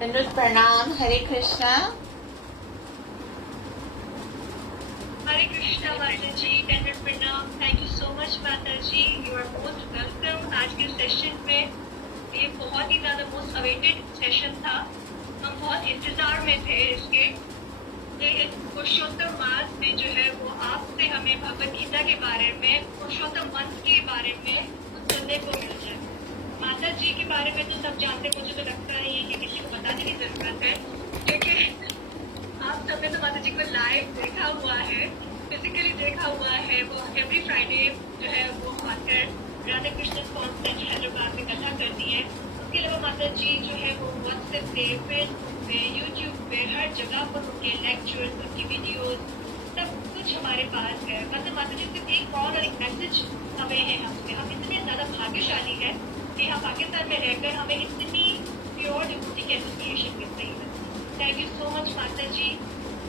दंडोत प्रणाम। हरे कृष्णा। हरे कृष्णा माता जी, दंडोत प्रणाम। थैंक यू सो मच माता जी, यू आर मोस्ट वेलकम आज के सेशन में। ये बहुत ही ज्यादा मोस्ट अवेटेड सेशन था, हम बहुत इंतजार में थे इसके। ये पुरुषोत्तम मास में जो है वो आपसे हमें भगवत गीता के बारे में, पुरुषोत्तम मंत्र के बारे में कुछ सुनने को मिल जाए। माता जी के बारे में तो सब जानते, मुझे तो लगता है ये कि किसी को बताने की जरूरत है, क्योंकि आप सबने तो माता जी को लाइव देखा हुआ है, फिजिकली देखा हुआ है। वो एवरी फ्राइडे जो है वो आकर राधा कृष्ण कॉन्फ्रेंस हैदराबाद में कथा करती है। उसके अलावा माता जी जो है वो व्हाट्सएप पे, फेसबुक पे, यूट्यूब पे, हर जगह पर उनके लेक्चर्स, उनकी वीडियोस सब कुछ हमारे पास है। मतलब माता जी सिर्फ एक कॉल और एक मैसेज हमें है हमसे। हम इतने ज्यादा भाग्यशाली है कि हम पाकिस्तान में रहकर हमें इतनी प्योर डिवोटी की एसोसिएशन मिल रही है। थैंक यू सो मच माता जी,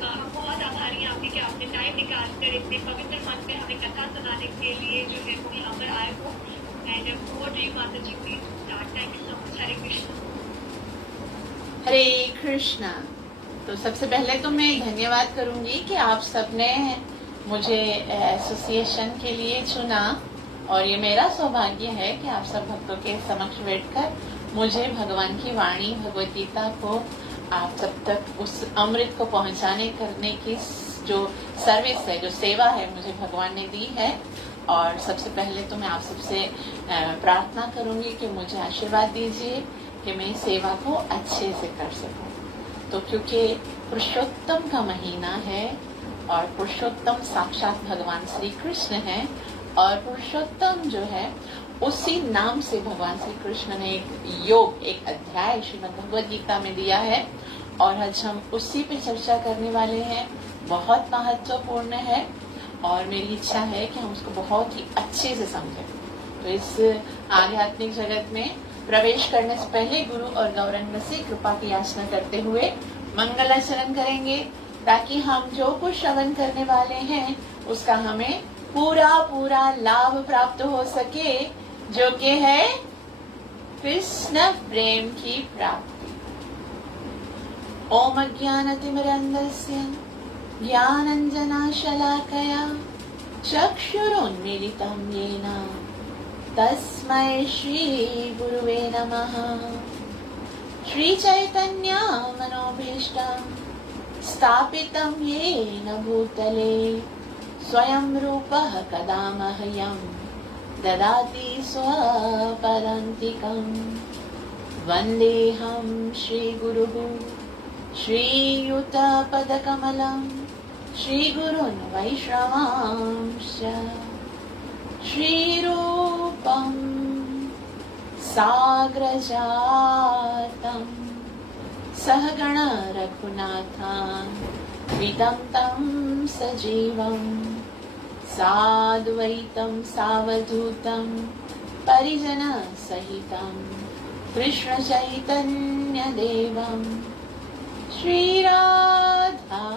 हम बहुत आभारी हैं आपके कि आपने टाइम निकाल कर इतने पवित्र मन में हमें कथा सुनाने के लिए जो है वो यहाँ पर आए हो। एंड ओवर टू यू माता जी, please start. Thank you so much. Hare Krishna. Hare Krishna. तो सबसे पहले तो मैं धन्यवाद करूंगी कि आप सबने मुझे एसोसिएशन के लिए चुना, और ये मेरा सौभाग्य है कि आप सब भक्तों के समक्ष बैठकर मुझे भगवान की वाणी भगवद गीता को आप सब तक उस अमृत को पहुंचाने करने की जो सर्विस है, जो सेवा है, मुझे भगवान ने दी है। और सबसे पहले तो मैं आप सबसे प्रार्थना करूंगी कि मुझे आशीर्वाद दीजिए कि मैं इस सेवा को अच्छे से कर सकूं। तो क्योंकि पुरुषोत्तम का महीना है और पुरुषोत्तम साक्षात भगवान श्री कृष्ण है, और पुरुषोत्तम जो है उसी नाम से भगवान श्री कृष्ण ने एक योग, एक अध्याय श्रीमद् भगवद गीता में दिया है, और आज हम उसी पे चर्चा करने वाले हैं। बहुत महत्वपूर्ण है और मेरी इच्छा है कि हम उसको बहुत ही अच्छे से समझें। तो इस आध्यात्मिक जगत में प्रवेश करने से पहले गुरु और गौरंग से कृपा की याचना करते हुए मंगलाचरण करेंगे, ताकि हम जो कुछ श्रवण करने वाले हैं उसका हमें पूरा लाभ प्राप्त हो सके, जो कि है कृष्ण प्रेम की प्राप्ति। ओम अज्ञानतिमिरन्धस्य ज्ञानञ्जनशलाकया चक्षुरुन्मीलितं येन तस्मै श्रीगुरुवे नमः। श्रीचैतन्य मनोभीष्टं स्थापितं येन भूतले स्वयं रूपः कदा मह्यं ददाति स्वपदान्तिकं। वन्देऽहं श्रीगुरुः श्रीयुतपदकमलं श्रीगुरून् वैष्णवांश्च। श्रीरूपं साग्रजातं सहगण रघुनाथान् वितं तं सजीवं साद्वैतं सावधूतं परिजन सहितं कृष्ण चैतन्य देवं श्रीराधा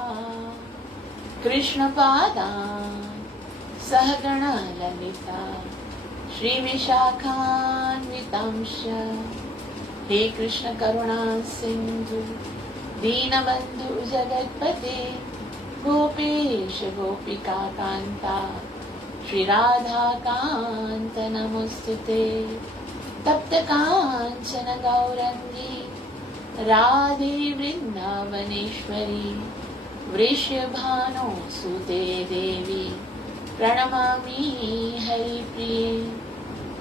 कृष्ण पादान् सहगण ललिता श्रीविशाखान्वितांश्च। हे कृष्ण करुणा सिंधु दीनबंधु जगत्पते गोपेश गोपिका कांता श्री राधा कांत नमोस्तुते। तप्त कांचन गौरंगी राधे वृंदावनेश्वरी वृषभानुसुते देवी प्रणमामि हरिप्रिये।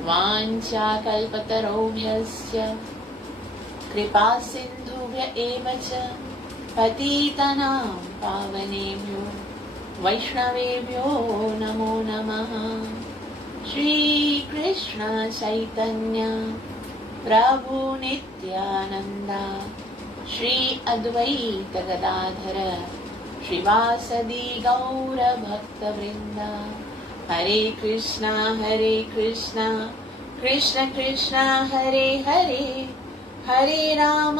वाञ्छाकल्पतरुभ्यश्च कृपा सिन्धुभ्य एव च पतितानां पावनेभ्यो वैष्णवेभ्यो नमो नमः। श्रीकृष्ण चैतन्य प्रभु नित्यानंद श्री अद्वैत गदाधर श्रीवासदि गौर भक्तवृंद। हरे कृष्णा कृष्ण कृष्ण हरे हरे, हरे राम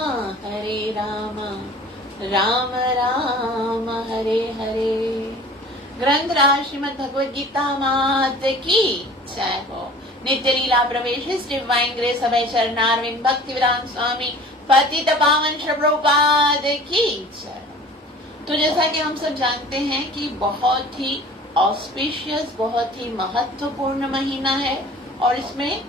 राम राम हरे हरे। ग्रंथराज श्रीमद् भगवद गीता मात की जय हो। नित्य लीला प्रवेश डिवाइन ग्रेस अभय चरणारविंद भक्ति वेदांत स्वामी पतित पावन श्री प्रभुपाद की जय। तो जैसा कि हम सब जानते हैं कि बहुत ही ऑस्पिशियस, बहुत ही महत्वपूर्ण महीना है और इसमें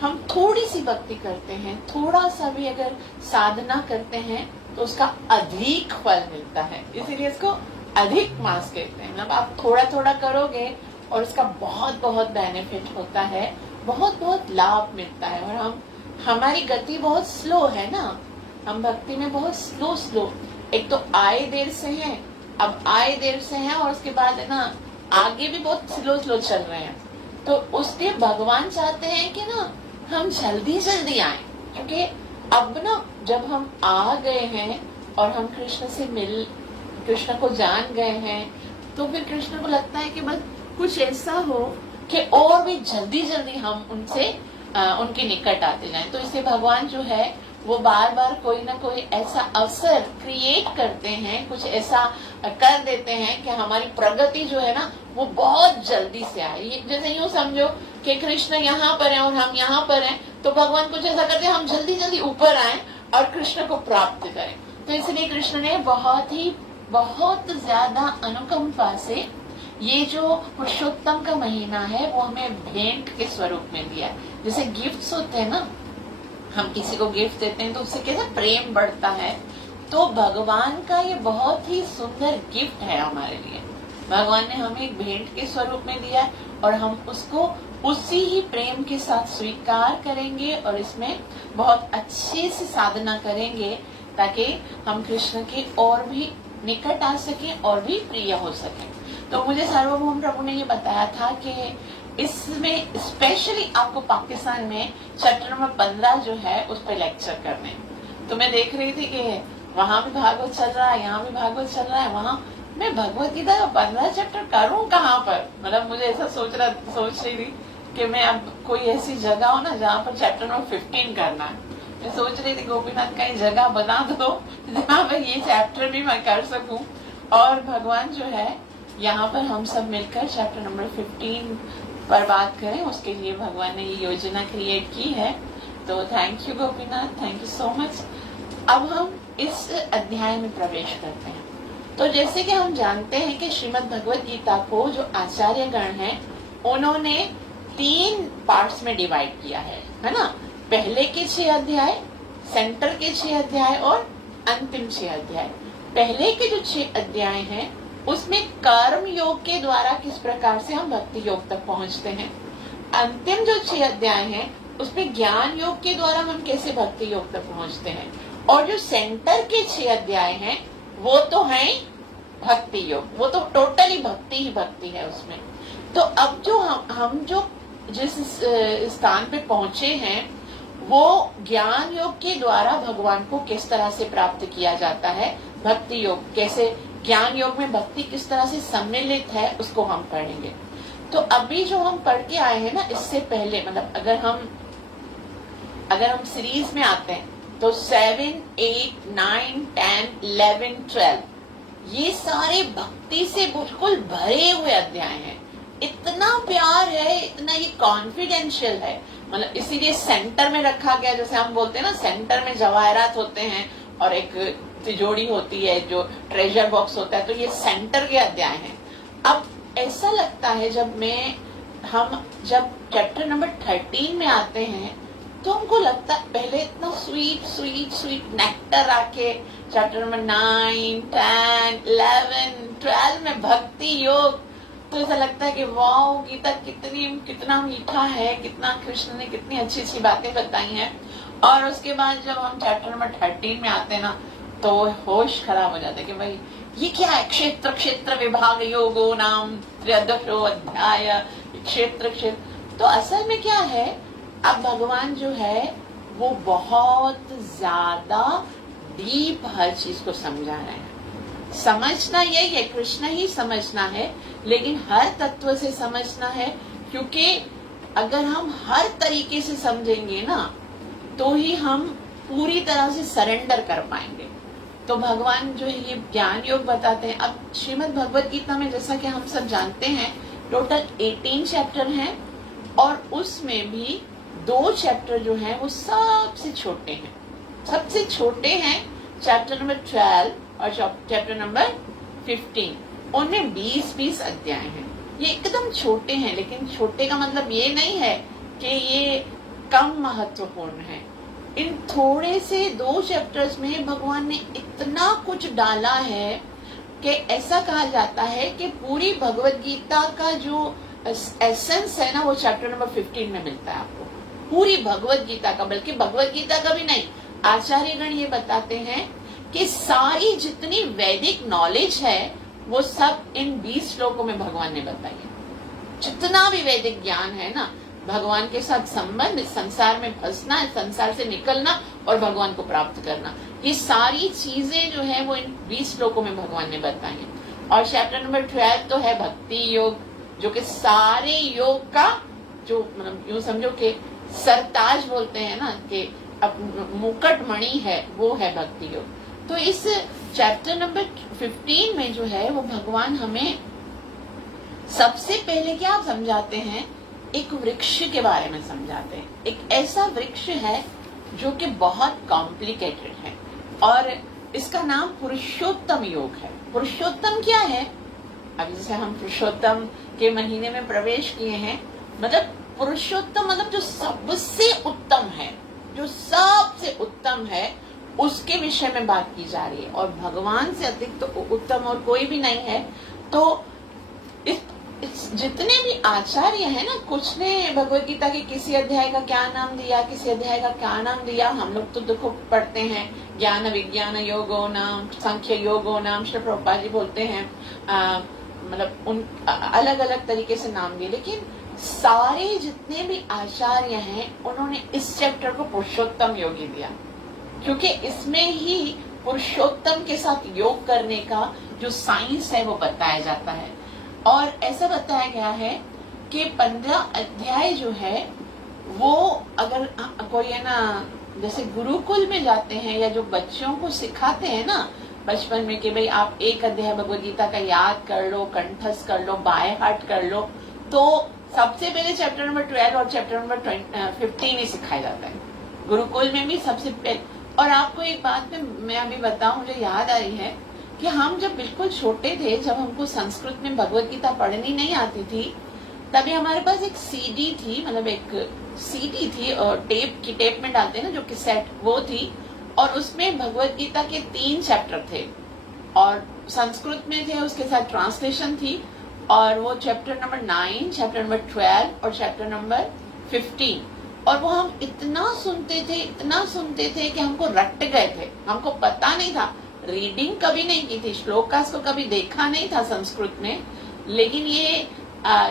हम थोड़ी सी भक्ति करते हैं, थोड़ा सा भी अगर साधना करते हैं तो उसका अधिक फल मिलता है, इसीलिए इसको अधिक मास कहते हैं। मतलब आप थोड़ा थोड़ा करोगे और उसका बहुत बहुत बेनिफिट होता है, बहुत बहुत लाभ मिलता है। और हमारी गति बहुत स्लो है ना, हम भक्ति में बहुत स्लो एक तो आए देर से हैं, अब आए देर से हैं और उसके बाद है ना आगे भी बहुत स्लो चल रहे हैं। तो उसके भगवान चाहते हैं कि ना हम जल्दी जल्दी आए, क्योंकि अब ना जब हम आ गए हैं और हम कृष्ण को जान गए हैं, तो फिर कृष्ण को लगता है कि बस कुछ ऐसा हो कि और भी जल्दी जल्दी हम उनके निकट आते जाएं। तो इससे भगवान जो है वो बार बार कोई ना कोई ऐसा अवसर क्रिएट करते हैं, कुछ ऐसा कर देते हैं कि हमारी प्रगति जो है ना वो बहुत जल्दी से आए। जैसे यूं समझो कि कृष्ण यहाँ पर है और हम यहाँ पर हैं, तो भगवान कुछ ऐसा करते हैं हम जल्दी जल्दी ऊपर आए और कृष्ण को प्राप्त करें। तो इसलिए कृष्ण ने बहुत ज्यादा अनुकंपा से ये जो पुरुषोत्तम का महीना है वो हमें भेंट के स्वरूप में दिया। जैसे गिफ्ट्स होते हैं ना, हम किसी को गिफ्ट देते हैं तो उससे कैसा प्रेम बढ़ता है, तो भगवान का ये बहुत ही सुंदर गिफ्ट है हमारे लिए। भगवान ने हमें एक भेंट के स्वरूप में दिया और हम उसको उसी ही प्रेम के साथ स्वीकार करेंगे और इसमें बहुत अच्छे से साधना करेंगे ताकि हम कृष्ण के और भी निकट आ सके और भी प्रिय हो सके। तो मुझे सार्वभौम प्रभु ने ये बताया था कि इसमें स्पेशली आपको पाकिस्तान में चैप्टर नंबर 15 जो है उस पर लेक्चर करने। तो मैं देख रही थी कि वहां भी भागवत चल रहा है, यहाँ भी भागवत चल रहा है, वहां मैं भगवत गीता का 15 चैप्टर करूं कहाँ पर। मतलब मुझे ऐसा सोच रही थी कि मैं अब कोई ऐसी जगह हो ना जहाँ पर चैप्टर नंबर 15 करना है। मैं सोच रही थी गोपीनाथ कहीं जगह बना दो जहाँ पर ये चैप्टर भी मैं कर सकूं। और भगवान जो है यहाँ पर हम सब मिलकर चैप्टर नंबर 15 पर बात करें, उसके लिए भगवान ने ये योजना क्रिएट की है। तो thank you Gopinath, thank you so much. अब हम इस अध्याय में प्रवेश करते हैं। तो जैसे कि हम जानते हैं कि श्रीमद् भगवत गीता को जो आचार्य गण हैं उन्होंने 3 पार्ट्स में डिवाइड किया है ना। पहले के 6 अध्याय, सेंटर के 6 अध्याय और अंतिम 6 अध्याय। पहले के जो 6 अध्याय हैं उसमें कर्म योग के द्वारा किस प्रकार से हम भक्ति योग तक पहुंचते हैं। अंतिम जो 6 अध्याय हैं उसमें ज्ञान योग के द्वारा हम कैसे भक्ति योग तक पहुंचते हैं। और जो सेंटर के 6 अध्याय हैं वो तो है भक्ति योग, वो तो टोटली भक्ति ही भक्ति है उसमें। तो अब जो हम जो जिस स्थान पे पहुंचे हैं वो ज्ञान योग के द्वारा भगवान को किस तरह से प्राप्त किया जाता है, भक्ति योग कैसे, ज्ञान योग में भक्ति किस तरह से सम्मिलित है उसको हम पढ़ेंगे। तो अभी जो हम पढ़ के आए हैं ना, इससे पहले मतलब अगर हम सीरीज में आते हैं तो 7, 8, 9, 10, 11, 12 ये सारे भक्ति से बिल्कुल भरे हुए अध्याय हैं। इतना प्यार है, इतना ये कॉन्फिडेंशियल है, मतलब इसीलिए सेंटर में रखा गया। जैसे हम बोलते हैं ना सेंटर में जवाहरात होते हैं और एक तिजोरी होती है जो ट्रेजर बॉक्स होता है, तो ये सेंटर के अध्याय हैं। अब ऐसा लगता है जब चैप्टर नंबर 13 में आते हैं तो हमको लगता है पहले इतना स्वीट नेक्टर आके चैप्टर नंबर 9, 10, 11, 12 में भक्ति योग, तो ऐसा लगता है कि वाओ गीता कितना मीठा है, कितना कृष्ण ने कितनी अच्छी अच्छी बातें बताई हैं। और उसके बाद जब हम चैप्टर नंबर 13 में आते हैं ना तो होश खराब हो जाता है कि भाई ये क्या है, क्षेत्र विभाग योगो नाम 13 अध्याय, क्षेत्र। तो असल में क्या है, अब भगवान जो है वो बहुत ज्यादा डीप हर चीज को समझा रहे हैं। समझना यही है, कृष्ण ही समझना है, लेकिन हर तत्व से समझना है, क्योंकि अगर हम हर तरीके से समझेंगे ना तो ही हम पूरी तरह से सरेंडर कर पाएंगे। तो भगवान जो है ये ज्ञान योग बताते हैं। अब श्रीमद् भगवत गीता में जैसा कि हम सब जानते हैं टोटल 18 चैप्टर हैं और उसमें भी 2 चैप्टर जो हैं वो सबसे छोटे हैं, सबसे छोटे हैं चैप्टर नंबर 12 और चैप्टर नंबर 15। उनमें 20-20 अध्याय हैं। ये एकदम छोटे हैं, लेकिन छोटे का मतलब ये नहीं है कि ये कम महत्वपूर्ण है। इन थोड़े से 2 चैप्टर्स में भगवान ने इतना कुछ डाला है कि ऐसा कहा जाता है कि पूरी भगवत गीता का जो एसेंस है ना, वो चैप्टर नंबर 15 में मिलता है आपको। पूरी भगवत गीता का, बल्कि भगवत गीता का भी नहीं, आचार्यगण ये बताते हैं कि सारी जितनी वैदिक नॉलेज है वो सब इन 20 श्लोकों में भगवान ने बताई है। जितना भी वैदिक ज्ञान है ना, भगवान के साथ संबंध, संसार में फंसना, संसार से निकलना और भगवान को प्राप्त करना, ये सारी चीजें जो है वो इन 20 श्लोकों में भगवान ने बताई है। और चैप्टर नंबर 12 तो है भक्ति योग, जो कि सारे योग का जो मतलब यूं समझो कि सरताज बोलते हैं ना, कि मुकुट मणि है, वो है भक्ति योग। तो इस चैप्टर नंबर 15 में जो है वो भगवान हमें सबसे पहले क्या समझाते हैं, एक वृक्ष के बारे में समझाते हैं। एक ऐसा वृक्ष है जो कि बहुत कॉम्प्लिकेटेड है और इसका नाम पुरुषोत्तम योग है। पुरुषोत्तम क्या है? अब जैसे हम पुरुषोत्तम के महीने में प्रवेश किए हैं, मतलब पुरुषोत्तम मतलब जो सबसे उत्तम है, जो सबसे उत्तम है, उसके विषय में बात की जा रही है। और भगवान से अधिक तो उत्तम और कोई भी नहीं है। तो इस जितने भी आचार्य हैं ना, कुछ ने भगवत गीता के किसी अध्याय का क्या नाम दिया, किसी अध्याय का क्या नाम दिया। हम लोग तो देखो पढ़ते हैं ज्ञान विज्ञान योगो नाम, सांख्य योगो नाम, श्री प्रभुपाद जी बोलते हैं, मतलब उन अलग अलग तरीके से नाम दिए। लेकिन सारे जितने भी आचार्य हैं उन्होंने इस चैप्टर को पुरुषोत्तम योगी दिया, क्योंकि इसमें ही पुरुषोत्तम के साथ योग करने का जो साइंस है वो बताया जाता है। और ऐसा बताया गया है कि 15 अध्याय जो है वो, अगर कोई है ना, जैसे गुरुकुल में जाते हैं या जो बच्चों को सिखाते हैं ना बचपन में कि भाई आप एक अध्याय भगवद गीता का याद कर लो, कंठस्थ कर लो, बाय हार्ट कर लो, तो सबसे पहले चैप्टर नंबर 12 और चैप्टर नंबर 15 ही सिखाया जाता है गुरुकुल में भी सबसे पहले। और आपको एक बात में मैं अभी बताऊं, मुझे याद आ रही है कि हम जब बिल्कुल छोटे थे, जब हमको संस्कृत में भगवत गीता पढ़नी नहीं आती थी, तभी हमारे पास एक सीडी थी, मतलब एक सीडी थी और टेप में डालते हैं ना जो कैसेट, वो थी। और उसमें भगवत गीता के 3 चैप्टर थे और संस्कृत में थे, उसके साथ ट्रांसलेशन थी। और वो चैप्टर नंबर 9, चैप्टर नंबर 12 और चैप्टर नंबर 15। और वो हम इतना सुनते थे कि हमको रट गए थे। हमको पता नहीं था, रीडिंग कभी नहीं की थी, श्लोकास को कभी देखा नहीं था संस्कृत में, लेकिन ये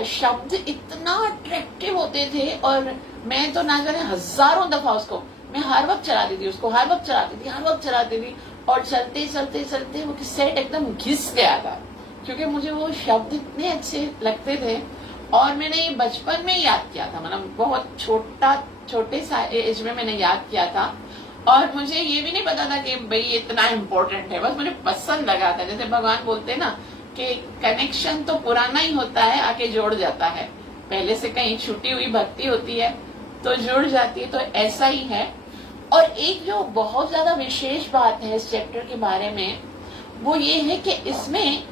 शब्द इतना अट्रैक्टिव होते थे। और मैं तो ना जाने हजारों दफा उसको मैं हर वक्त चलाती थी, उसको हर वक्त चलाती थी। और चलते वो कैसेट एकदम घिस गया था, क्योंकि मुझे वो शब्द इतने अच्छे लगते थे। और मैंने ये बचपन में याद किया था, मतलब बहुत छोटे एज में मैंने याद किया था। और मुझे ये भी नहीं पता था कि भाई इतना इम्पोर्टेंट है, बस मुझे पसंद लगा था। जैसे भगवान बोलते हैं ना कि कनेक्शन तो पुराना ही होता है, आके जोड़ जाता है। पहले से कहीं छूटी हुई भक्ति होती है तो जुड़ जाती है, तो ऐसा ही है। और एक जो बहुत ज्यादा विशेष बात है इस चैप्टर के बारे में, वो ये है कि इसमें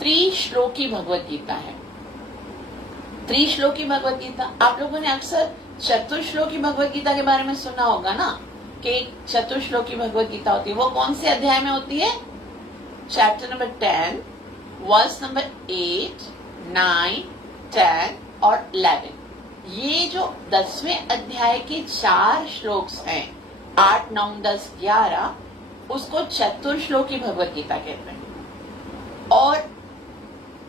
3 श्लोकी भगवत गीता है। 3 श्लोकी भगवत गीता, आप लोगों ने अक्सर चतुर्श्लोकी भगवत गीता के बारे में सुना होगा ना, कि चतुर्श्लोकी भगवत गीता होती है। वो कौन से अध्याय में होती है? चैप्टर नंबर 10, वर्स नंबर 8, 9, 10 और 11। ये जो 10वें अध्याय के 4 श्लोक हैं, 8, 9, 10, 11, उसको चतुर्श्लोकी भगवत गीता कहते हैं। और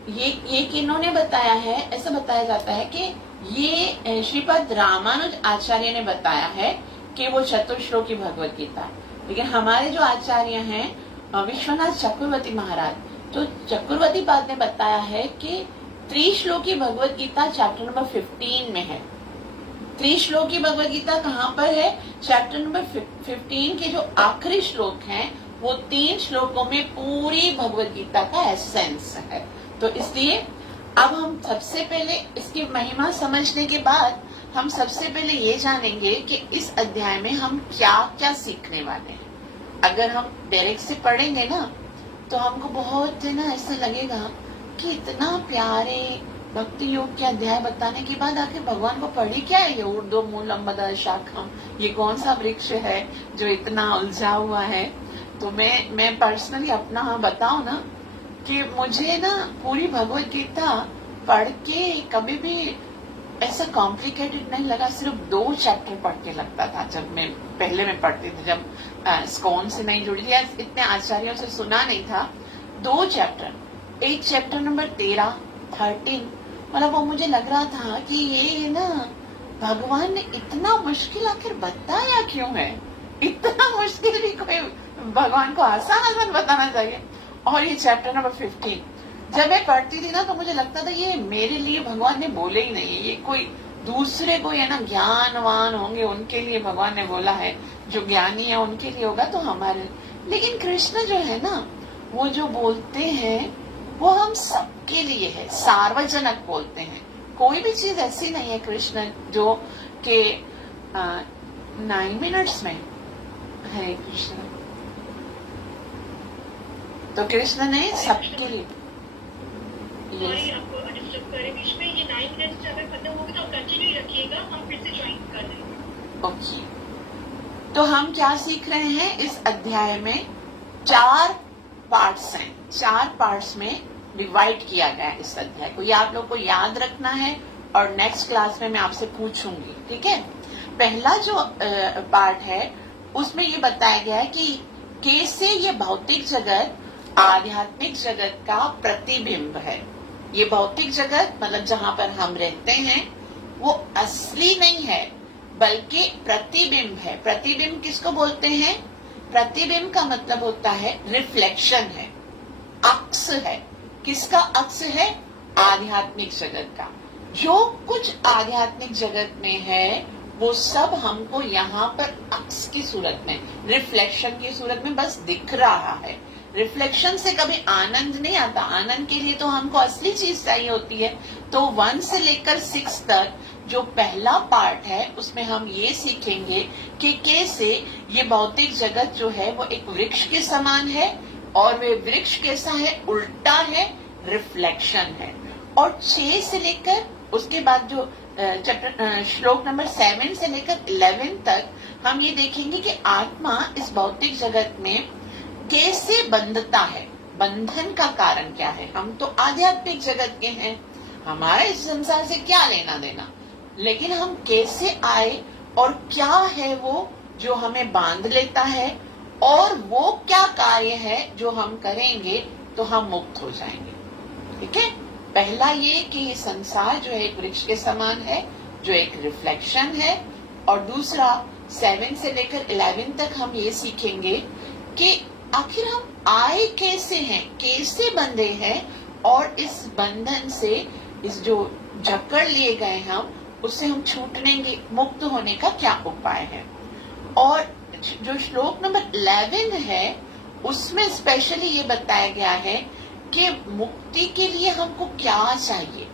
ये किन्होंने बताया है? ऐसा बताया जाता है कि ये श्रीपद रामानुज आचार्य ने बताया है कि वो चतुर्श्लोकी भगवत गीता। लेकिन हमारे जो आचार्य हैं विश्वनाथ चक्रवर्ती महाराज, तो चक्रवर्ती पाद ने बताया है कि त्रिश्लोकी भगवत गीता चैप्टर नंबर 15 में है। त्रिश्लोकी भगवत गीता कहाँ पर है? चैप्टर नंबर 15 के जो आखिरी श्लोक हैं, वो 3 श्लोकों में पूरी भगवत गीता का एसेंस है। तो इसलिए अब हम सबसे पहले इसकी महिमा समझने के बाद हम सबसे पहले ये जानेंगे कि इस अध्याय में हम क्या क्या सीखने वाले हैं। अगर हम डायरेक्ट से पढ़ेंगे ना तो हमको बहुत ना ऐसा लगेगा कि इतना प्यारे भक्ति योग के अध्याय बताने के बाद आखिर भगवान को पढ़ी क्या है, ये ऊर्ध्व मूलम मदः शाखम, ये कौन सा वृक्ष है जो इतना उलझा हुआ है। तो मैं पर्सनली अपना बताऊं ना कि मुझे ना पूरी भगवत गीता पढ़ के कभी भी ऐसा कॉम्प्लिकेटेड नहीं लगा। सिर्फ 2 चैप्टर पढ़ के लगता था जब मैं पहले में पढ़ती थी, जब स्कॉन से नहीं जुड़ी थी या इतने आचार्यों से सुना नहीं था। 2 चैप्टर, एक चैप्टर नंबर 13 मतलब वो मुझे लग रहा था कि ये ना भगवान ने इतना मुश्किल आखिर बताया क्यों है, इतना मुश्किल भी कोई भगवान को आसान बताना चाहिए। और ये चैप्टर नंबर 15 जब मैं पढ़ती थी ना तो मुझे लगता था ये मेरे लिए भगवान ने बोले ही नहीं, ये कोई दूसरे कोई है ना ज्ञानवान होंगे उनके लिए भगवान ने बोला है, जो ज्ञानी है उनके लिए होगा तो हमारे। लेकिन कृष्ण जो है ना वो जो बोलते हैं वो हम सबके लिए है, सार्वजनिक बोलते हैं। कोई भी चीज ऐसी नहीं है कृष्ण जो के 9 मिनट्स में। हरे कृष्ण। तो कृष्ण ने सबके लिए आपको डिस्टर्ब करें बीच में, ये 9 मिनट्स अगर खत्म होगी तो कंटिन्यू रखिएगा, हम फिर से ज्वाइन कर रहे हैं। ओके, तो हम क्या सीख रहे हैं इस अध्याय में? 4 पार्ट्स हैं, 4 पार्ट्स में डिवाइड किया गया है इस अध्याय को। ये आप लोग को याद रखना है और नेक्स्ट क्लास में मैं आपसे पूछूंगी, ठीक है। पहला जो पार्ट है उसमें ये बताया गया है कि कैसे ये भौतिक जगत आध्यात्मिक जगत का प्रतिबिंब है। ये भौतिक जगत मतलब जहां पर हम रहते हैं वो असली नहीं है बल्कि प्रतिबिंब है। प्रतिबिंब किसको बोलते हैं? प्रतिबिंब का मतलब होता है रिफ्लेक्शन है, अक्स है। किसका अक्स है? आध्यात्मिक जगत का। जो कुछ आध्यात्मिक जगत में है वो सब हमको यहाँ पर अक्स की सूरत में, रिफ्लेक्शन की सूरत में बस दिख रहा है। रिफ्लेक्शन से कभी आनंद नहीं आता। आनंद के लिए तो हमको असली चीज चाहिए होती है। तो 1 से लेकर 6 तक जो पहला पार्ट है उसमें हम ये सीखेंगे कि कैसे ये भौतिक जगत जो है वो एक वृक्ष के समान है और वे वृक्ष कैसा है? उल्टा है, रिफ्लेक्शन है। और 6 से लेकर उसके बाद जो चैप्टर श्लोक नंबर 7 से लेकर 11 तक हम ये देखेंगे कि आत्मा इस भौतिक जगत में कैसे बंधता है, बंधन का कारण क्या है। हम तो आध्यात्मिक जगत के हैं, हमारा इस संसार से क्या लेना देना, लेकिन हम कैसे आए और क्या है वो जो हमें बांध लेता है और वो क्या कार्य है जो हम करेंगे तो हम मुक्त हो जाएंगे। ठीक है, पहला ये कि ये संसार जो है एक वृक्ष के समान है जो एक रिफ्लेक्शन है। और दूसरा 7 से लेकर 11 तक हम ये सीखेंगे कि आखिर हम आए कैसे हैं, कैसे बंधे हैं और इस बंधन से, इस जो जकड़ लिए गए हम, उससे हम छूटने के, मुक्त होने का क्या उपाय है। और जो श्लोक नंबर 11 है उसमें स्पेशली ये बताया गया है कि मुक्ति के लिए हमको क्या चाहिए।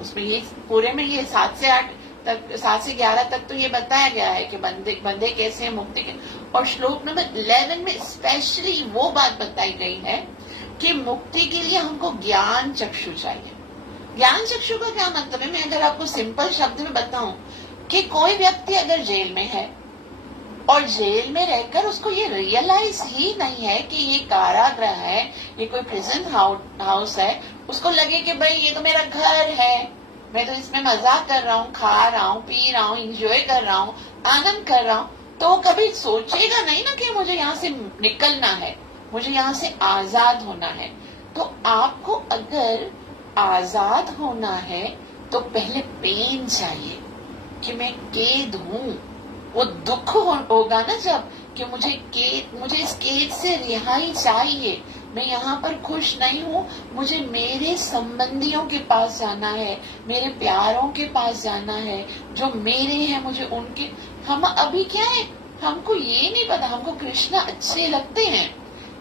उसमें ये पूरे में ये 7 से 8 तक, 7 से 11 तक तो ये बताया गया है कि बंधे कैसे हैं, मुक्ति के। और श्लोक नंबर 11 में स्पेशली वो बात बताई गई है कि मुक्ति के लिए हमको ज्ञान चक्षु चाहिए। ज्ञान चक्षु का क्या मतलब है? मैं अगर आपको सिंपल शब्द में बताऊं कि कोई व्यक्ति अगर जेल में है और जेल में रहकर उसको ये रियलाइज ही नहीं है कि ये कारागृह है, ये कोई प्रिजन हाउस है, उसको लगे कि भाई ये तो मेरा घर है, मैं तो इसमें मजा कर रहा हूँ, खा रहा हूँ, पी रहा हूँ, इंजॉय कर रहा हूँ, आनंद कर रहा हूँ, तो वो कभी सोचेगा नहीं ना कि मुझे यहाँ से निकलना है, मुझे यहाँ से आजाद होना है। तो आपको अगर आजाद होना है तो पहले पेन चाहिए कि मैं कैद हूँ। वो दुख होगा ना जब कि मुझे इस कैद से रिहाई चाहिए, मैं यहाँ पर खुश नहीं हूँ, मुझे मेरे संबंधियों के पास जाना है, मेरे प्यारों के पास जाना है, जो मेरे हैं मुझे उनके। हम अभी क्या है, हमको ये नहीं पता, हमको कृष्ण अच्छे लगते हैं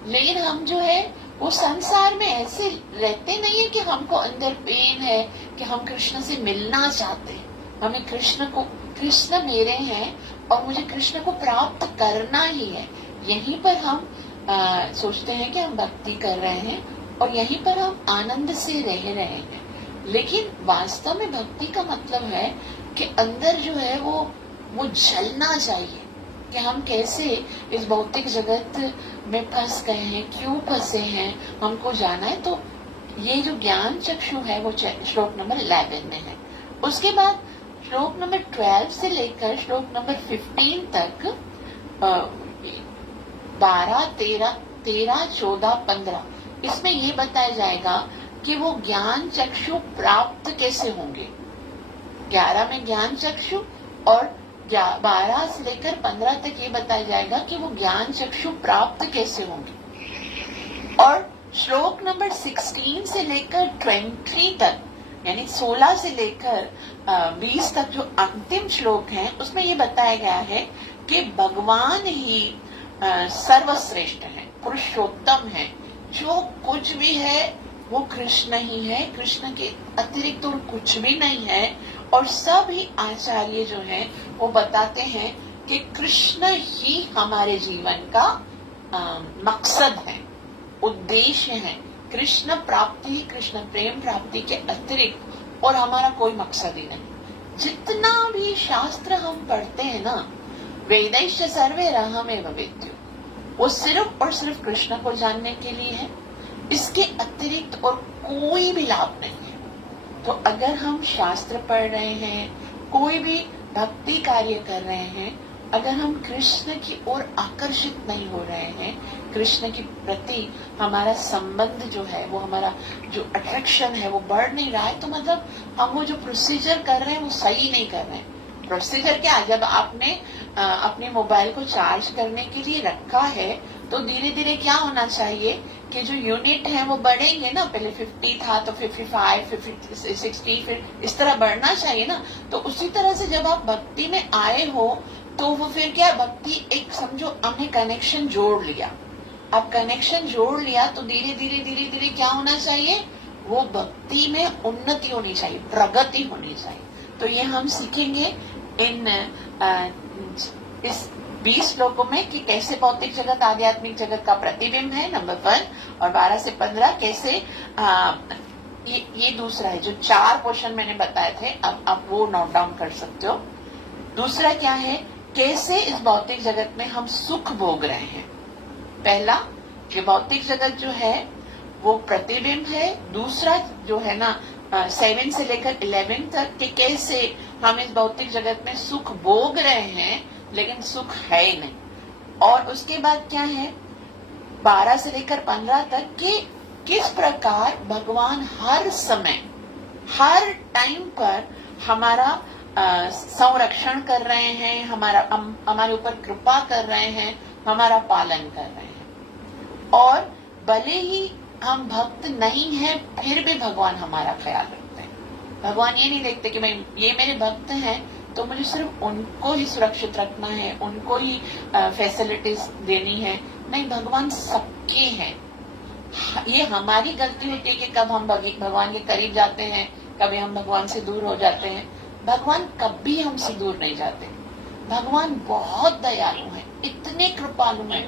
लेकिन हम जो है वो संसार में ऐसे रहते नहीं है कि हमको अंदर पेन है कि हम कृष्ण से मिलना चाहते हैं, हमें कृष्ण को कृष्ण मेरे हैं और मुझे कृष्ण को प्राप्त करना ही है। यहीं पर हम सोचते हैं कि हम भक्ति कर रहे हैं और यहीं पर हम आनंद से रह रहे हैं, लेकिन वास्तव में भक्ति का मतलब है कि अंदर जो है वो जलना चाहिए कि हम कैसे इस भौतिक जगत में फंस गए हैं, क्यों फंसे हैं, हमको जाना है। तो ये जो ज्ञान चक्षु है वो श्लोक नंबर 11 में है। उसके बाद श्लोक नंबर 12 से लेकर श्लोक नंबर 15 तक 12, 13, 14, 15 इसमें ये बताया जाएगा कि वो ज्ञान चक्षु प्राप्त कैसे होंगे। 11 में ज्ञान चक्षु और 12 से लेकर 15 तक ये बताया जाएगा कि वो ज्ञान चक्षु प्राप्त कैसे होंगे। और श्लोक नंबर 16 से लेकर 20 तक यानी 16 से लेकर 20 तक जो अंतिम श्लोक है उसमें ये बताया गया है कि भगवान ही सर्वश्रेष्ठ है, पुरुषोत्तम है, जो कुछ भी है वो कृष्ण ही है, कृष्ण के अतिरिक्त और कुछ भी नहीं है। और सभी आचार्य जो हैं वो बताते हैं कि कृष्ण ही हमारे जीवन का मकसद है, उद्देश्य है। कृष्ण प्राप्ति, कृष्ण प्रेम प्राप्ति के अतिरिक्त और हमारा कोई मकसद ही नहीं। जितना भी शास्त्र हम पढ़ते हैं ना, वेदैश्च सर्वे रहमेव वेद्यो, वो सिर्फ और सिर्फ कृष्ण को जानने के लिए है, इसके अतिरिक्त और कोई भी लाभ नहीं है। तो अगर हम शास्त्र पढ़ रहे हैं, कोई भी भक्ति कार्य कर रहे हैं, अगर हम कृष्ण की ओर आकर्षित नहीं हो रहे हैं, कृष्ण के प्रति हमारा संबंध जो है, वो हमारा जो अट्रैक्शन है वो बढ़ नहीं रहा है, तो मतलब हम वो जो प्रोसीजर कर रहे हैं वो सही नहीं कर रहे हैं। प्रोसीजर क्या, जब आपने अपने मोबाइल को चार्ज करने के लिए रखा है तो धीरे धीरे क्या होना चाहिए कि जो यूनिट है वो बढ़ेंगे ना, पहले 50 था तो 55, 60, फिर इस तरह बढ़ना चाहिए ना। तो उसी तरह से जब आप भक्ति में आए हो तो वो फिर क्या, भक्ति एक समझो हमने कनेक्शन जोड़ लिया। अब कनेक्शन जोड़ लिया तो धीरे धीरे क्या होना चाहिए, वो भक्ति में उन्नति होनी चाहिए, प्रगति होनी चाहिए। तो ये हम सीखेंगे इन इस 20 श्लोकों में कि कैसे भौतिक जगत आध्यात्मिक जगत का प्रतिबिंब है, नंबर 1, और 12 से 15 कैसे ये दूसरा है। जो 4 क्वेश्चन मैंने बताए थे, अब आप वो नोट डाउन कर सकते हो। दूसरा क्या है, कैसे इस भौतिक जगत में हम सुख भोग रहे हैं। पहला, ये भौतिक जगत जो है वो प्रतिबिंब है। दूसरा जो है ना 7 से लेकर 11 तक कि कैसे हम इस भौतिक जगत में सुख भोग रहे हैं लेकिन सुख है ही नहीं। और उसके बाद क्या है 12 से लेकर 15 तक कि किस प्रकार भगवान हर समय, हर टाइम पर हमारा संरक्षण कर रहे हैं, हमारे ऊपर कृपा कर रहे हैं, हमारा पालन कर रहे हैं। और भले ही हम भक्त नहीं हैं फिर भी भगवान हमारा ख्याल रखते हैं। भगवान ये नहीं देखते कि मैं ये मेरे भक्त हैं तो मुझे सिर्फ उनको ही सुरक्षित रखना है, उनको ही फैसिलिटीज देनी है। नहीं, भगवान सबके हैं। ये हमारी गलती होती है कि कब हम भगवान के करीब जाते हैं, कभी हम भगवान से दूर हो जाते हैं। भगवान कभी हमसे दूर नहीं जाते। भगवान बहुत दयालु है, इतने कृपालु है।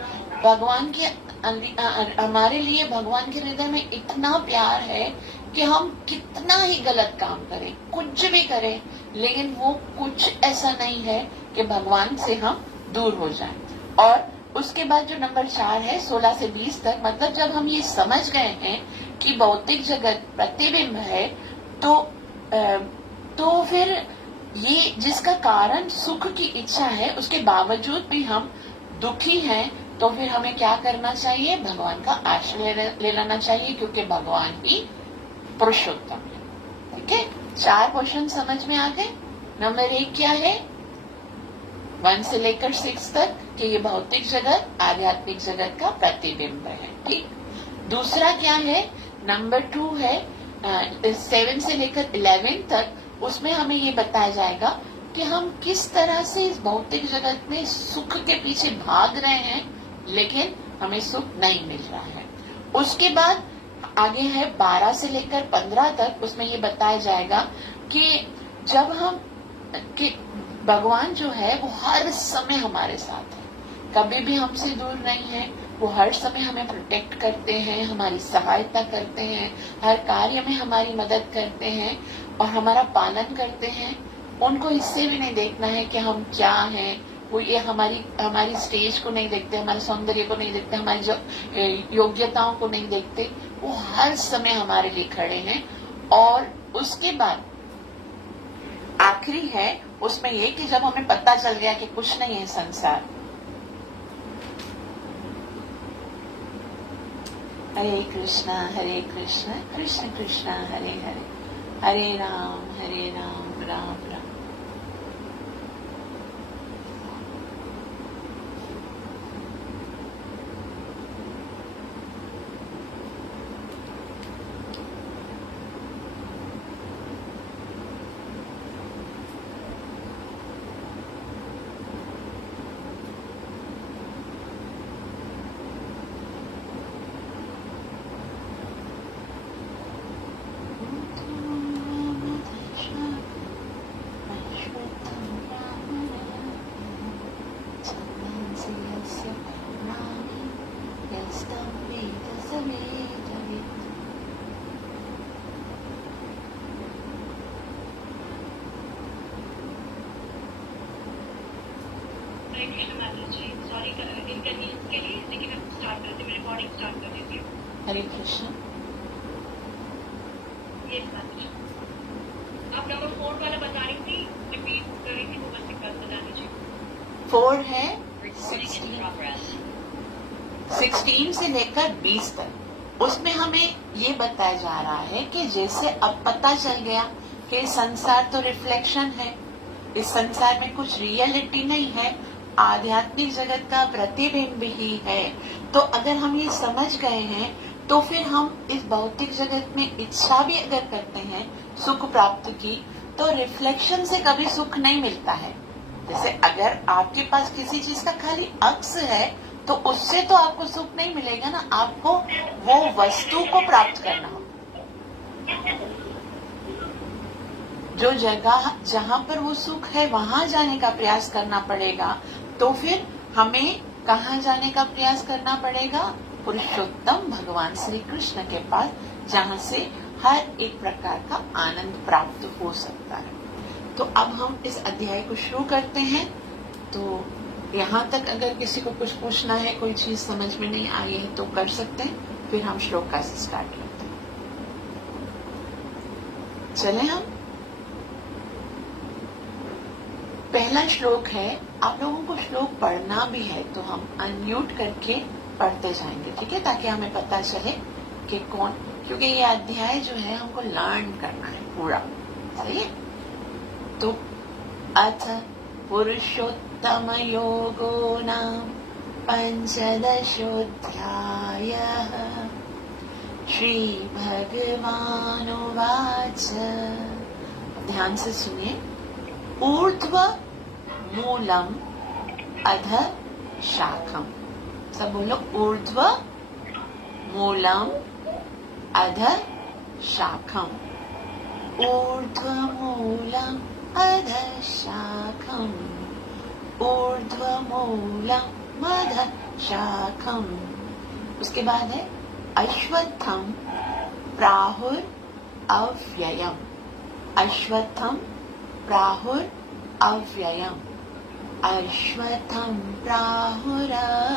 भगवान के हमारे लिए भगवान के हृदय में इतना प्यार है कि हम कितना ही गलत काम करें, कुछ भी करें, लेकिन वो कुछ ऐसा नहीं है कि भगवान से हम दूर हो जाएं। और उसके बाद जो नंबर 4 है 16 से 20 तक, मतलब जब हम ये समझ गए हैं कि भौतिक जगत प्रतिबिंब है तो फिर ये जिसका कारण सुख की इच्छा है उसके बावजूद भी हम दुखी हैं, तो फिर हमें क्या करना चाहिए, भगवान का आश्रय ले लेना चाहिए, क्योंकि भगवान ही पुरुषोत्तम है। ठीक है, 4 क्वेश्चन समझ में आ गए। नंबर 1 क्या है, 1 से लेकर 6 तक कि ये भौतिक जगत आध्यात्मिक जगत का प्रतिबिंब है। ठीक, दूसरा क्या है, नंबर 2 है 7 से लेकर 11 तक, उसमें हमें ये बताया जाएगा कि हम किस तरह से इस भौतिक जगत में सुख के पीछे भाग रहे हैं लेकिन हमें सुख नहीं मिल रहा है। उसके बाद आगे है 12 से लेकर 15 तक, उसमें ये बताया जाएगा कि जब हम कि भगवान जो है वो हर समय हमारे साथ है, कभी भी हमसे दूर नहीं है। वो हर समय हमें प्रोटेक्ट करते हैं, हमारी सहायता करते हैं, हर कार्य में हमारी मदद करते हैं और हमारा पालन करते हैं। उनको इससे भी नहीं देखना है कि हम क्या हैं, वो ये हमारी स्टेज को नहीं देखते, हमारे सौंदर्य को नहीं देखते, हमारी योग्यताओं को नहीं देखते। वो हर समय हमारे लिए खड़े हैं। और उसके बाद आखिरी है उसमें ये कि जब हमें पता चल गया कि कुछ नहीं है संसार, हरे कृष्णा कृष्ण कृष्ण हरे हरे, हरे राम राम राम। हरे कृष्ण माता जी, सॉरी इनकन्वीनियंस के लिए, लेकिन अब स्टार्ट करते, मैं रिकॉर्डिंग स्टार्ट कर देती हूँ। हरे कृष्ण। यस माता जी, आप नंबर 4 वाला बता रही थी, रिपीट कर रही थी, वो बस एक बार बता दीजिए। 4 है 16 से लेकर 20 तक। उसमें हमें ये बताया जा रहा है कि जैसे अब पता चल गया कि संसार तो रिफ्लेक्शन है, इस संसार में कुछ रियलिटी नहीं है, आध्यात्मिक जगत का प्रतिबिंब ही है। तो अगर हम ये समझ गए हैं तो फिर हम इस भौतिक जगत में इच्छा भी अगर करते हैं सुख प्राप्त की, तो रिफ्लेक्शन से कभी सुख नहीं मिलता है। जैसे अगर आपके पास किसी चीज का खाली अक्स है तो उससे तो आपको सुख नहीं मिलेगा ना, आपको वो वस्तु को प्राप्त करना हो। जो जगह जहाँ पर वो सुख है वहां जाने का प्रयास करना पड़ेगा। तो फिर हमें कहाँ जाने का प्रयास करना पड़ेगा? पुरुषोत्तम भगवान श्री कृष्ण के पास, जहाँ से हर एक प्रकार का आनंद प्राप्त हो सकता है। तो अब हम इस अध्याय को शुरू करते हैं। तो यहाँ तक अगर किसी को कुछ पूछना है, कोई चीज समझ में नहीं आई है तो कर सकते हैं, फिर हम श्लोक का स्टार्ट करते हैं। चले हम पहला श्लोक है। आप लोगों को श्लोक पढ़ना भी है तो हम अनम्यूट करके पढ़ते जाएंगे, ठीक है, ताकि हमें पता चले कि कौन, क्योंकि ये अध्याय जो है हमको लर्न करना है पूरा, सही है। तो अथ पुरुषोत्तम योगो नाम पंचदशोऽध्यायः। श्री भगवानुवाच। ध्यान से सुनिए। ऊर्ध्व मूलम अध शाखम। सब बोलो, ऊर्ध्व मूलम अध शाखम। ऊर्ध्व मूलम अध शाखम। ऊर्ध्व मूलम अध शाखम। उसके बाद है अश्वत्थम प्राहुर अव्ययम। अश्वत्थम प्राहुर अव्ययम। अश्वत्थम प्राहुरव्ययम्।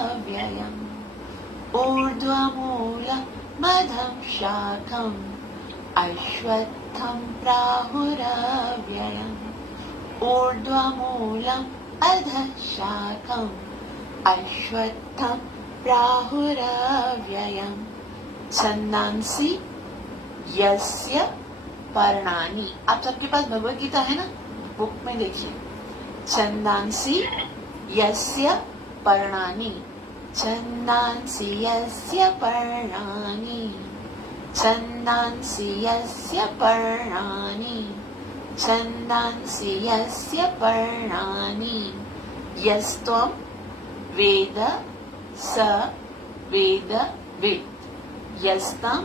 ऊर्ध्वमूलमधः शाखम्। अश्वत्थम प्राहुरव्ययम्। ऊर्ध्वमूलम् अधः शाखम्। अश्वत्थम प्राहुरव्ययम्। छन्दांसि यस्य पर्णानि। आप सबके पास भगवद गीता है ना, बुक में देखिए। छन्दांसि यस्य पर्णानि। छन्दांसि यस्य पर्णानि। छन्दांसि यस्य पर्णानि। छन्दांसि यस्य पर्णानि। यस्त्वं वेद स वेदवित्। यस्तं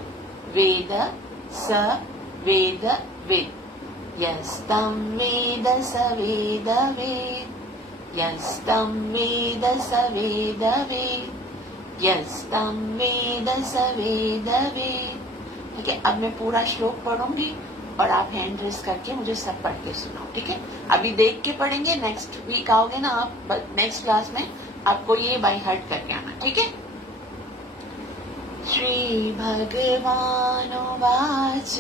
वेद स वेदवित्। यस्तं वेद स वेदवेद, यस्तं वेद स वेदवेद, यस्तं वेद स वेदवेद। ठीक है, अब मैं पूरा श्लोक पढ़ूंगी और आप हैंड रेस करके मुझे सब पढ़ के सुनाओ। ठीक है, अभी देख के पढ़ेंगे, नेक्स्ट वीक आओगे ना आप, नेक्स्ट क्लास में आपको ये बाय हार्ट करके आना। ठीक है। श्री भगवानुवाच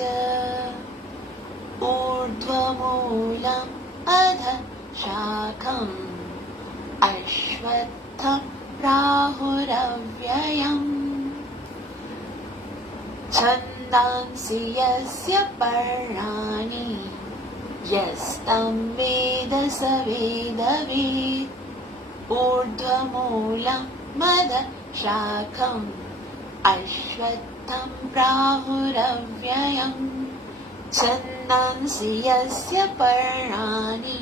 ऊर्ध्वमूलम् अधः शाखम् अश्वत्थं प्राहुरव्ययम् छन्दांसि यस्य पर्णानि यस्तं वेद स वेदवेद ऊर्ध्वमूलं अधः शाखम् अश्वत्थं प्राहुरव्ययम् छन्दांसि यस्य पर्णानि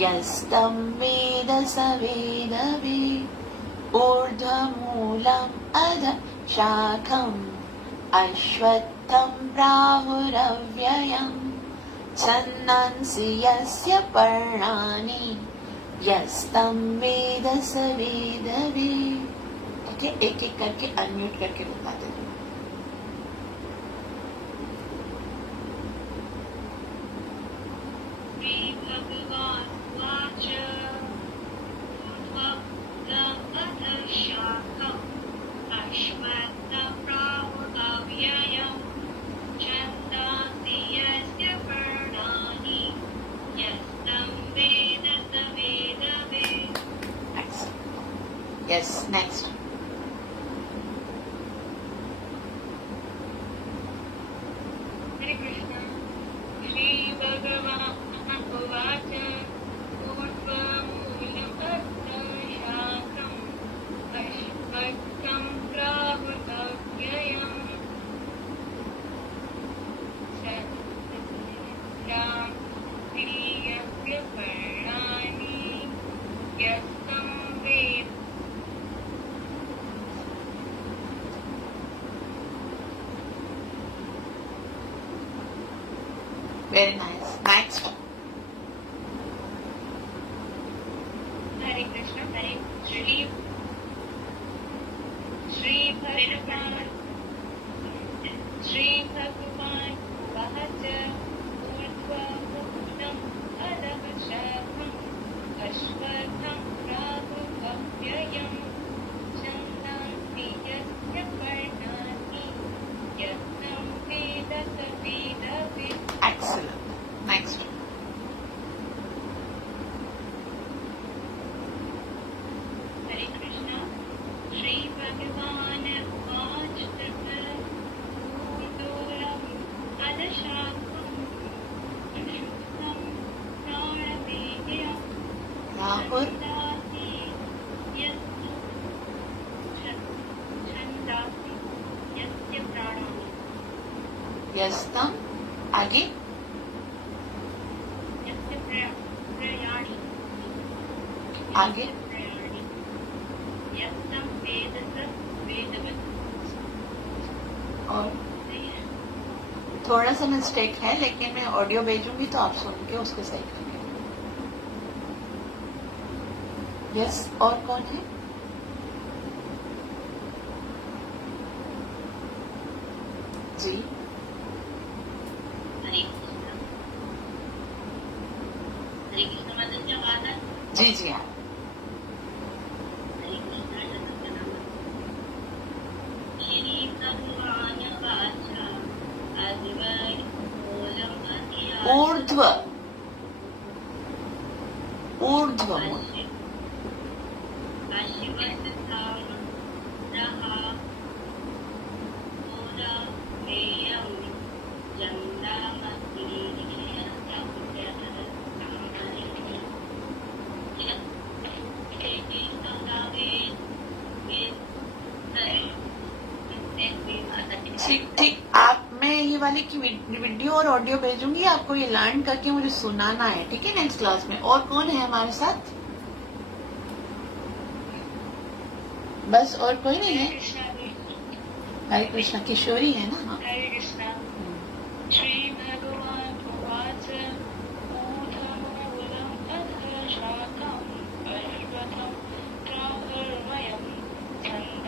यस्तं वेद स वेदवेद ऊर्ध्वमूलम् अधः शाखम् अश्वत्थं प्राहुरव्ययम् छन्दांसि यस्य पर्णानि यस्तं वेद स वेदवेद। ठीक है, एक एक करके अनम्यूट करके बताते हैं। Yes, next. Hare Krishna. Shri Bhagavan Uvacha Urdhvamoolam Adhashakam Ashvattham Prahutavyayam Chandamsi Yasya Parnani Yastam Ved. Very nice. Next. Hare Krishna. Hare Shri Bhagavan Vahaja Urdhvamoolam Adhashakam Ashvatham Prabhuvavyayam Chandamsi Yasya Parnani Yastam Veda sa Vedavid. Excellent. Next. Hare Krishna. Shri Bhagavan Uvacha Urdhvamoolam Adhashakam Ashvatham Prabhuvavyayam Rahul. Chandasi Yasya Pranani यस्तं आगे Yasya Prayani आगे Prayani Yastam Vedasa Vedavat. और थोड़ा सा mistake है, लेकिन मैं audio भेजूंगी तो आप सुन के उसको सही करेंगे। यस, और कौन है? जी Hare Krishna. Hare Krishna माता जी आवाज है? जी जी हाँ। हरे कृष्ण जगन्नाथ श्री भगवान वाचा अद्वैत मूलम ऊर्ध्व ऊर्ध्वमूल अश्वत्थाम रहा पूरा वेयम चंदामती ठीक ठीक, आप मैं ये वाली की वीडियो और ऑडियो भेजूंगी, आपको ये लर्न करके मुझे सुनाना है। ठीक है, नेक्स्ट क्लास में। और कौन है हमारे साथ? बस और कोई नहीं है? हरे कृष्णा, किशोरी है ना? हाँ। हरे कृष्णा श्री भगवान उवाच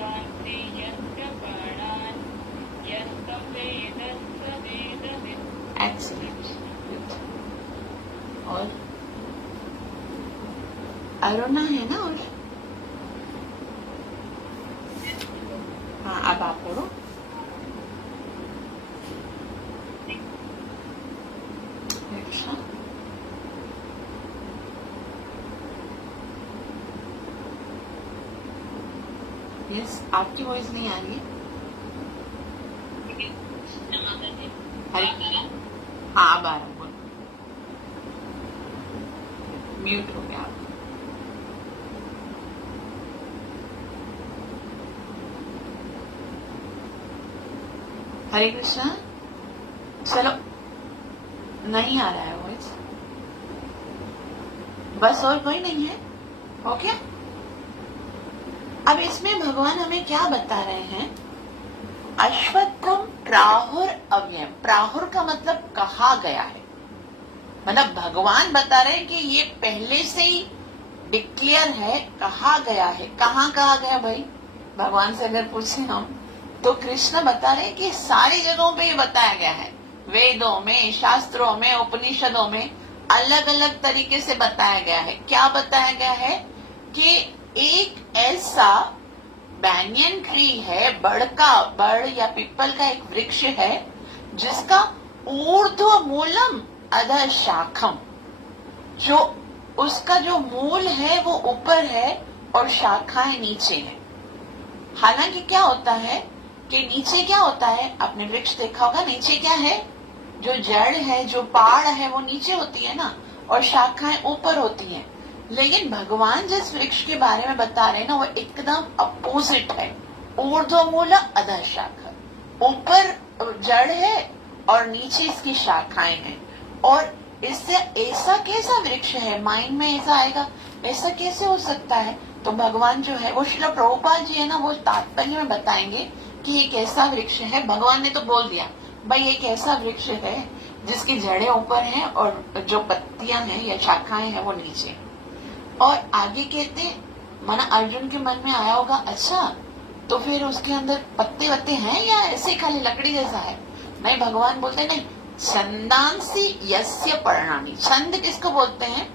शान्ति यस्य प्राणान् यस्य वेदस्य वेदवित्। एक्सीलेंट। और अरुणा है ना? और हाँ, अब आप पढ़ो। अच्छा, यस, आपकी वॉइस नहीं आ रही है। हाँ, अब आ रहा है, बोलो। म्यूट हो गया आप। हरे कृष्णा। चलो, नहीं आ रहा है वॉइस, बस और कोई नहीं है? ओके। अब इसमें भगवान हमें क्या बता रहे हैं? अश्वत्थम प्राहुर अव्ययम। प्राहुर का मतलब कहा गया है, मतलब भगवान बता रहे हैं कि ये पहले से ही डिक्लेयर है, कहा गया है। कहाँ कहा गया भाई? भगवान से अगर पूछे हम तो कृष्ण बता रहे हैं कि सारी जगहों पे ये बताया गया है। वेदों में, शास्त्रों में, उपनिषदों में अलग अलग तरीके से बताया गया है। क्या बताया गया है? कि एक ऐसा बैंयन ट्री है, बड़ या पीपल का एक वृक्ष है, जिसका ऊर्ध्व मूलम अधः शाखम, जो उसका जो मूल है वो ऊपर है और शाखाएं नीचे है। हालांकि क्या होता है कि नीचे क्या होता है? आपने वृक्ष देखा होगा, नीचे क्या है? जो जड़ है, जो पाड़ है, वो नीचे होती है ना, और शाखाएं ऊपर होती हैं। लेकिन भगवान जिस वृक्ष के बारे में बता रहे हैं ना, वो एकदम अपोजिट है। ऊर्ध्वमूल अधः शाखा, ऊपर जड़ है और नीचे इसकी शाखाएं हैं। और इससे ऐसा कैसा वृक्ष है? माइंड में ऐसा आएगा, ऐसा कैसे हो सकता है? तो भगवान जो है वो श्रील प्रभुपाद जी है ना, वो तात्पर्य में बताएंगे कि एक ऐसा वृक्ष है। भगवान ने तो बोल दिया भाई, एक ऐसा वृक्ष है जिसकी जड़ें ऊपर हैं और जो पत्तियां हैं या शाखाएं हैं वो नीचे। और आगे कहते माना अर्जुन के मन में आया होगा, अच्छा तो फिर उसके अंदर पत्ते वत्ते हैं या ऐसे खाली लकड़ी जैसा है? नहीं, भगवान बोलते नहीं, छंदांसी यस्य पर्णानि। छंद किसको बोलते हैं?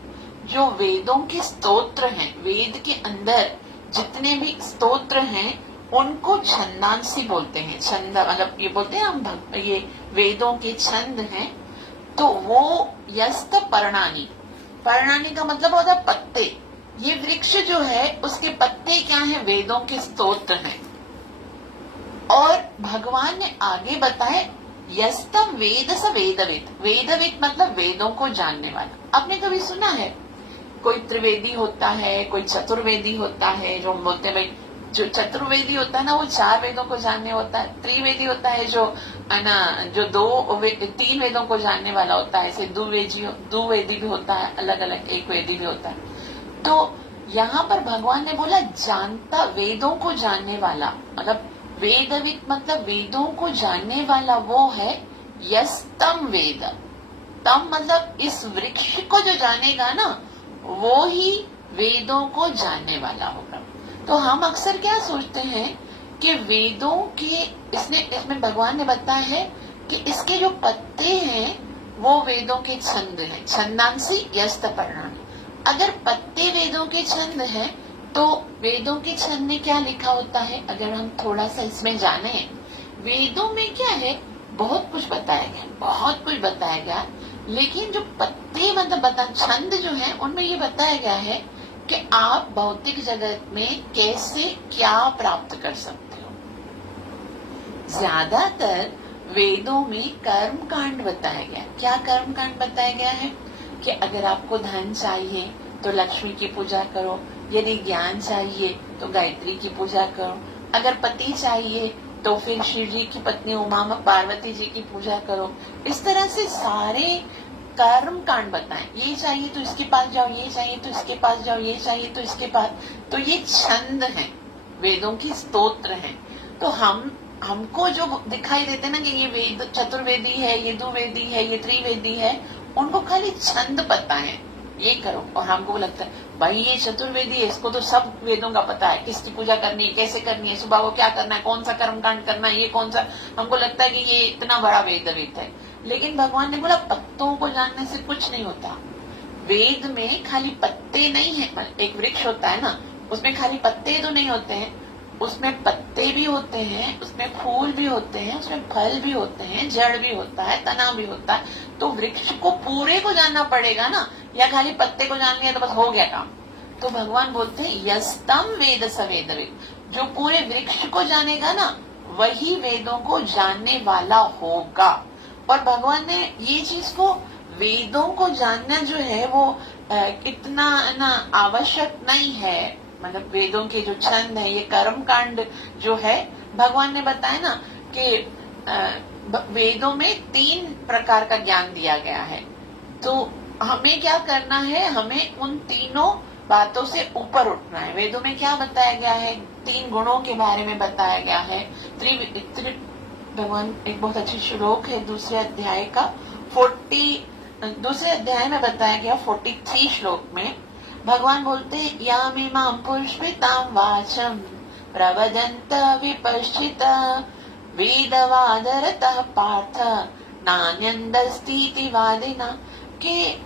जो वेदों के स्तोत्र हैं, वेद के अंदर जितने भी स्तोत्र हैं उनको छंदांसी बोलते हैं। छंद मतलब ये बोलते हैं हम, ये वेदों के छंद हैं। तो वो यस्त पर्णानि, पर्णानि का मतलब होता है पत्ते। ये वृक्ष जो है उसके पत्ते क्या हैं? वेदों के स्तोत्र हैं। और भगवान ने आगे बताए, यस्तम वेद स वेदविद। वेदविद मतलब वेदों को जानने वाला। आपने कभी सुना है कोई त्रिवेदी होता है, कोई चतुर्वेदी होता है? जो बोलते हैं भाई, जो चतुर्वेदी होता है ना वो 4 वेदों को जानने होता है। त्रिवेदी होता है जो जो 3 वेदों को जानने वाला होता है। ऐसे दुवेदी भी होता है, अलग अलग एक वेदी भी होता है। तो यहाँ पर भगवान ने बोला जानता, वेदों को जानने वाला, मतलब वेदविद मतलब वेदों को जानने वाला वो है यस्तम वेद। तम मतलब इस वृक्ष को जो जानेगा ना, वो ही वेदों को जानने वाला होगा। तो हम अक्सर क्या सोचते हैं कि वेदों के इसमें भगवान ने बताया है कि इसके जो पत्ते हैं वो वेदों के छंद हैं। छंदांसी यस्त पर्णानि। अगर पत्ते वेदों के छंद हैं तो वेदों के छंद में क्या लिखा होता है? अगर हम थोड़ा सा इसमें जाने, वेदों में क्या है, बहुत कुछ बताया गया, बहुत कुछ बताया गया। लेकिन जो पत्ते मतलब छंद जो है उनमें ये बताया गया है कि आप भौतिक जगत में कैसे क्या प्राप्त कर सकते हो। ज्यादातर वेदों में कर्म कांड बताया गया। क्या कर्म कांड बताया गया है? कि अगर आपको धन चाहिए तो लक्ष्मी की पूजा करो, यदि ज्ञान चाहिए तो गायत्री की पूजा करो, अगर पति चाहिए तो फिर शिव जी की पत्नी उमा पार्वती जी की पूजा करो। इस तरह से सारे कर्म कांड बताएं। ये चाहिए तो इसके पास जाओ, ये चाहिए तो इसके पास जाओ, ये चाहिए तो इसके पास। तो ये छंद हैं, वेदों की स्तोत्र हैं। तो हमको जो दिखाई देते ना कि ये वेद चतुर्वेदी है, ये दुवेदी है, ये त्रिवेदी है, उनको खाली छंद पता है, ये करो। और हमको लगता है भाई ये चतुर्वेदी है, इसको तो सब वेदों का पता है, किसकी पूजा करनी है, कैसे करनी है, सुबह को क्या करना है, कौन सा कर्मकांड करना है, ये कौन सा, हमको लगता है कि ये इतना बड़ा वेद है। लेकिन भगवान ने बोला पत्तों को जानने से कुछ नहीं होता। वेद में खाली पत्ते नहीं है, एक वृक्ष होता है ना, उसमें खाली पत्ते तो नहीं होते हैं, उसमें पत्ते भी होते हैं, उसमें फूल भी होते हैं, उसमें फल भी होते हैं, जड़ भी होता है, तना भी होता है। तो वृक्ष को पूरे को जानना पड़ेगा ना, या खाली पत्ते को जान लिया तो बस हो गया काम। तो भगवान बोलते हैं यस्तम वेद सवेद वेद, जो पूरे वृक्ष को जानेगा ना वही वेदों को जानने वाला होगा। और भगवान ने ये चीज को, वेदों को जानना जो है वो इतना ना आवश्यक नहीं है। मतलब वेदों के जो छंद है, ये कर्म कांड जो है, भगवान ने बताया ना कि वेदों में 3 प्रकार का ज्ञान दिया गया है। तो हमें क्या करना है, हमें उन तीनों बातों से ऊपर उठना है। वेदों में क्या बताया गया है, 3 गुणों के बारे में बताया गया है। भगवान एक बहुत अच्छी श्लोक है दूसरे अध्याय का, दूसरे अध्याय में बताया गया 43 श्लोक में भगवान बोलते यामिमां पुष्पितां वाचम प्रवदन्त विपश्चित वेदवादरतः पार्थ नान्यन्दस्तीति वादिना, कि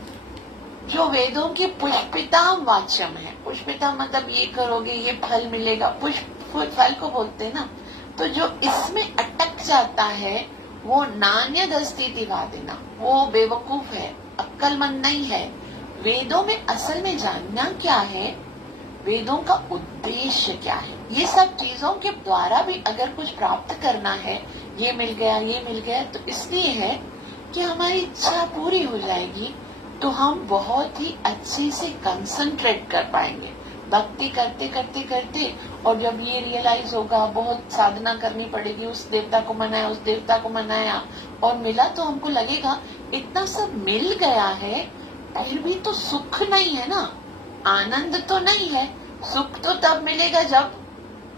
जो वेदों की पुष्पितां वाच्यम है, पुष्पिता मतलब ये करोगे ये फल मिलेगा, पुष्प फल को बोलते ना, तो जो इसमें अटक जाता है वो नान्यदस्तीति वादिना, वो बेवकूफ है, अक्लमंद नहीं है। वेदों में असल में जानना क्या है, वेदों का उद्देश्य क्या है, ये सब चीजों के द्वारा भी अगर कुछ प्राप्त करना है, ये मिल गया, तो इसलिए है कि हमारी इच्छा पूरी हो जाएगी, तो हम बहुत ही अच्छे से कंसंट्रेट कर पाएंगे भक्ति करते करते करते। और जब ये रियलाइज होगा, बहुत साधना करनी पड़ेगी, उस देवता को मनाया, उस देवता को मनाया और मिला, तो हमको लगेगा इतना सब मिल गया है, फिर भी तो सुख नहीं है ना, आनंद तो नहीं है। सुख तो तब मिलेगा जब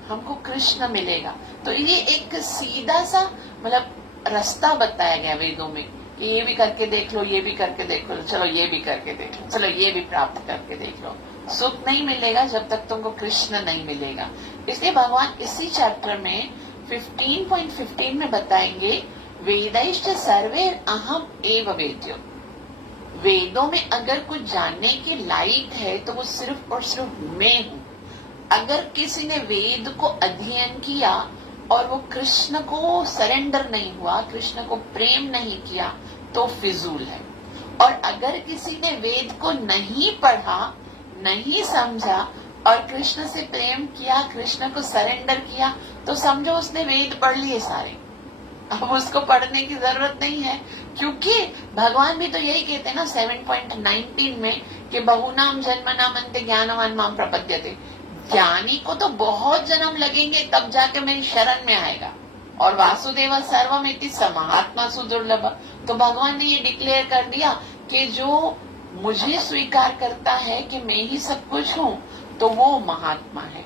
हमको कृष्ण मिलेगा। तो ये एक सीधा सा मतलब रास्ता बताया गया वेदों में, ये भी करके देख लो, ये भी करके देख लो, चलो ये भी करके देख लो, चलो ये भी प्राप्त करके देख लो। सुख नहीं मिलेगा जब तक तुमको कृष्ण नहीं मिलेगा। इसलिए भगवान इसी चैप्टर में 15.15 में बताएंगे वेदैश्च सर्वे अहम एव वेद्यो। वेदों में अगर कुछ जानने के लायक है तो वो सिर्फ और सिर्फ मैं हूँ। अगर किसी ने वेद को अध्ययन किया और वो कृष्ण को सरेंडर नहीं हुआ, कृष्ण को प्रेम नहीं किया, तो फिजूल है। और अगर किसी ने वेद को नहीं पढ़ा, नहीं समझा और कृष्ण से प्रेम किया, कृष्ण को सरेंडर किया, तो समझो उसने वेद पढ़ लिए सारे, अब उसको पढ़ने की जरूरत नहीं है। क्योंकि भगवान भी तो यही कहते हैं ना 7.19 में कि बहुनाम जन्मनाम अन्ते ज्ञानवान माम प्रपद्यते, ज्ञानी को तो बहुत जन्म लगेंगे तब जाके मेरी शरण में आएगा। और वासुदेव सर्वमिति समात्मा सुदुर्लभ, तो भगवान ने ये डिक्लेयर कर दिया कि जो मुझे स्वीकार करता है कि मैं ही सब कुछ हूँ, तो वो महात्मा है।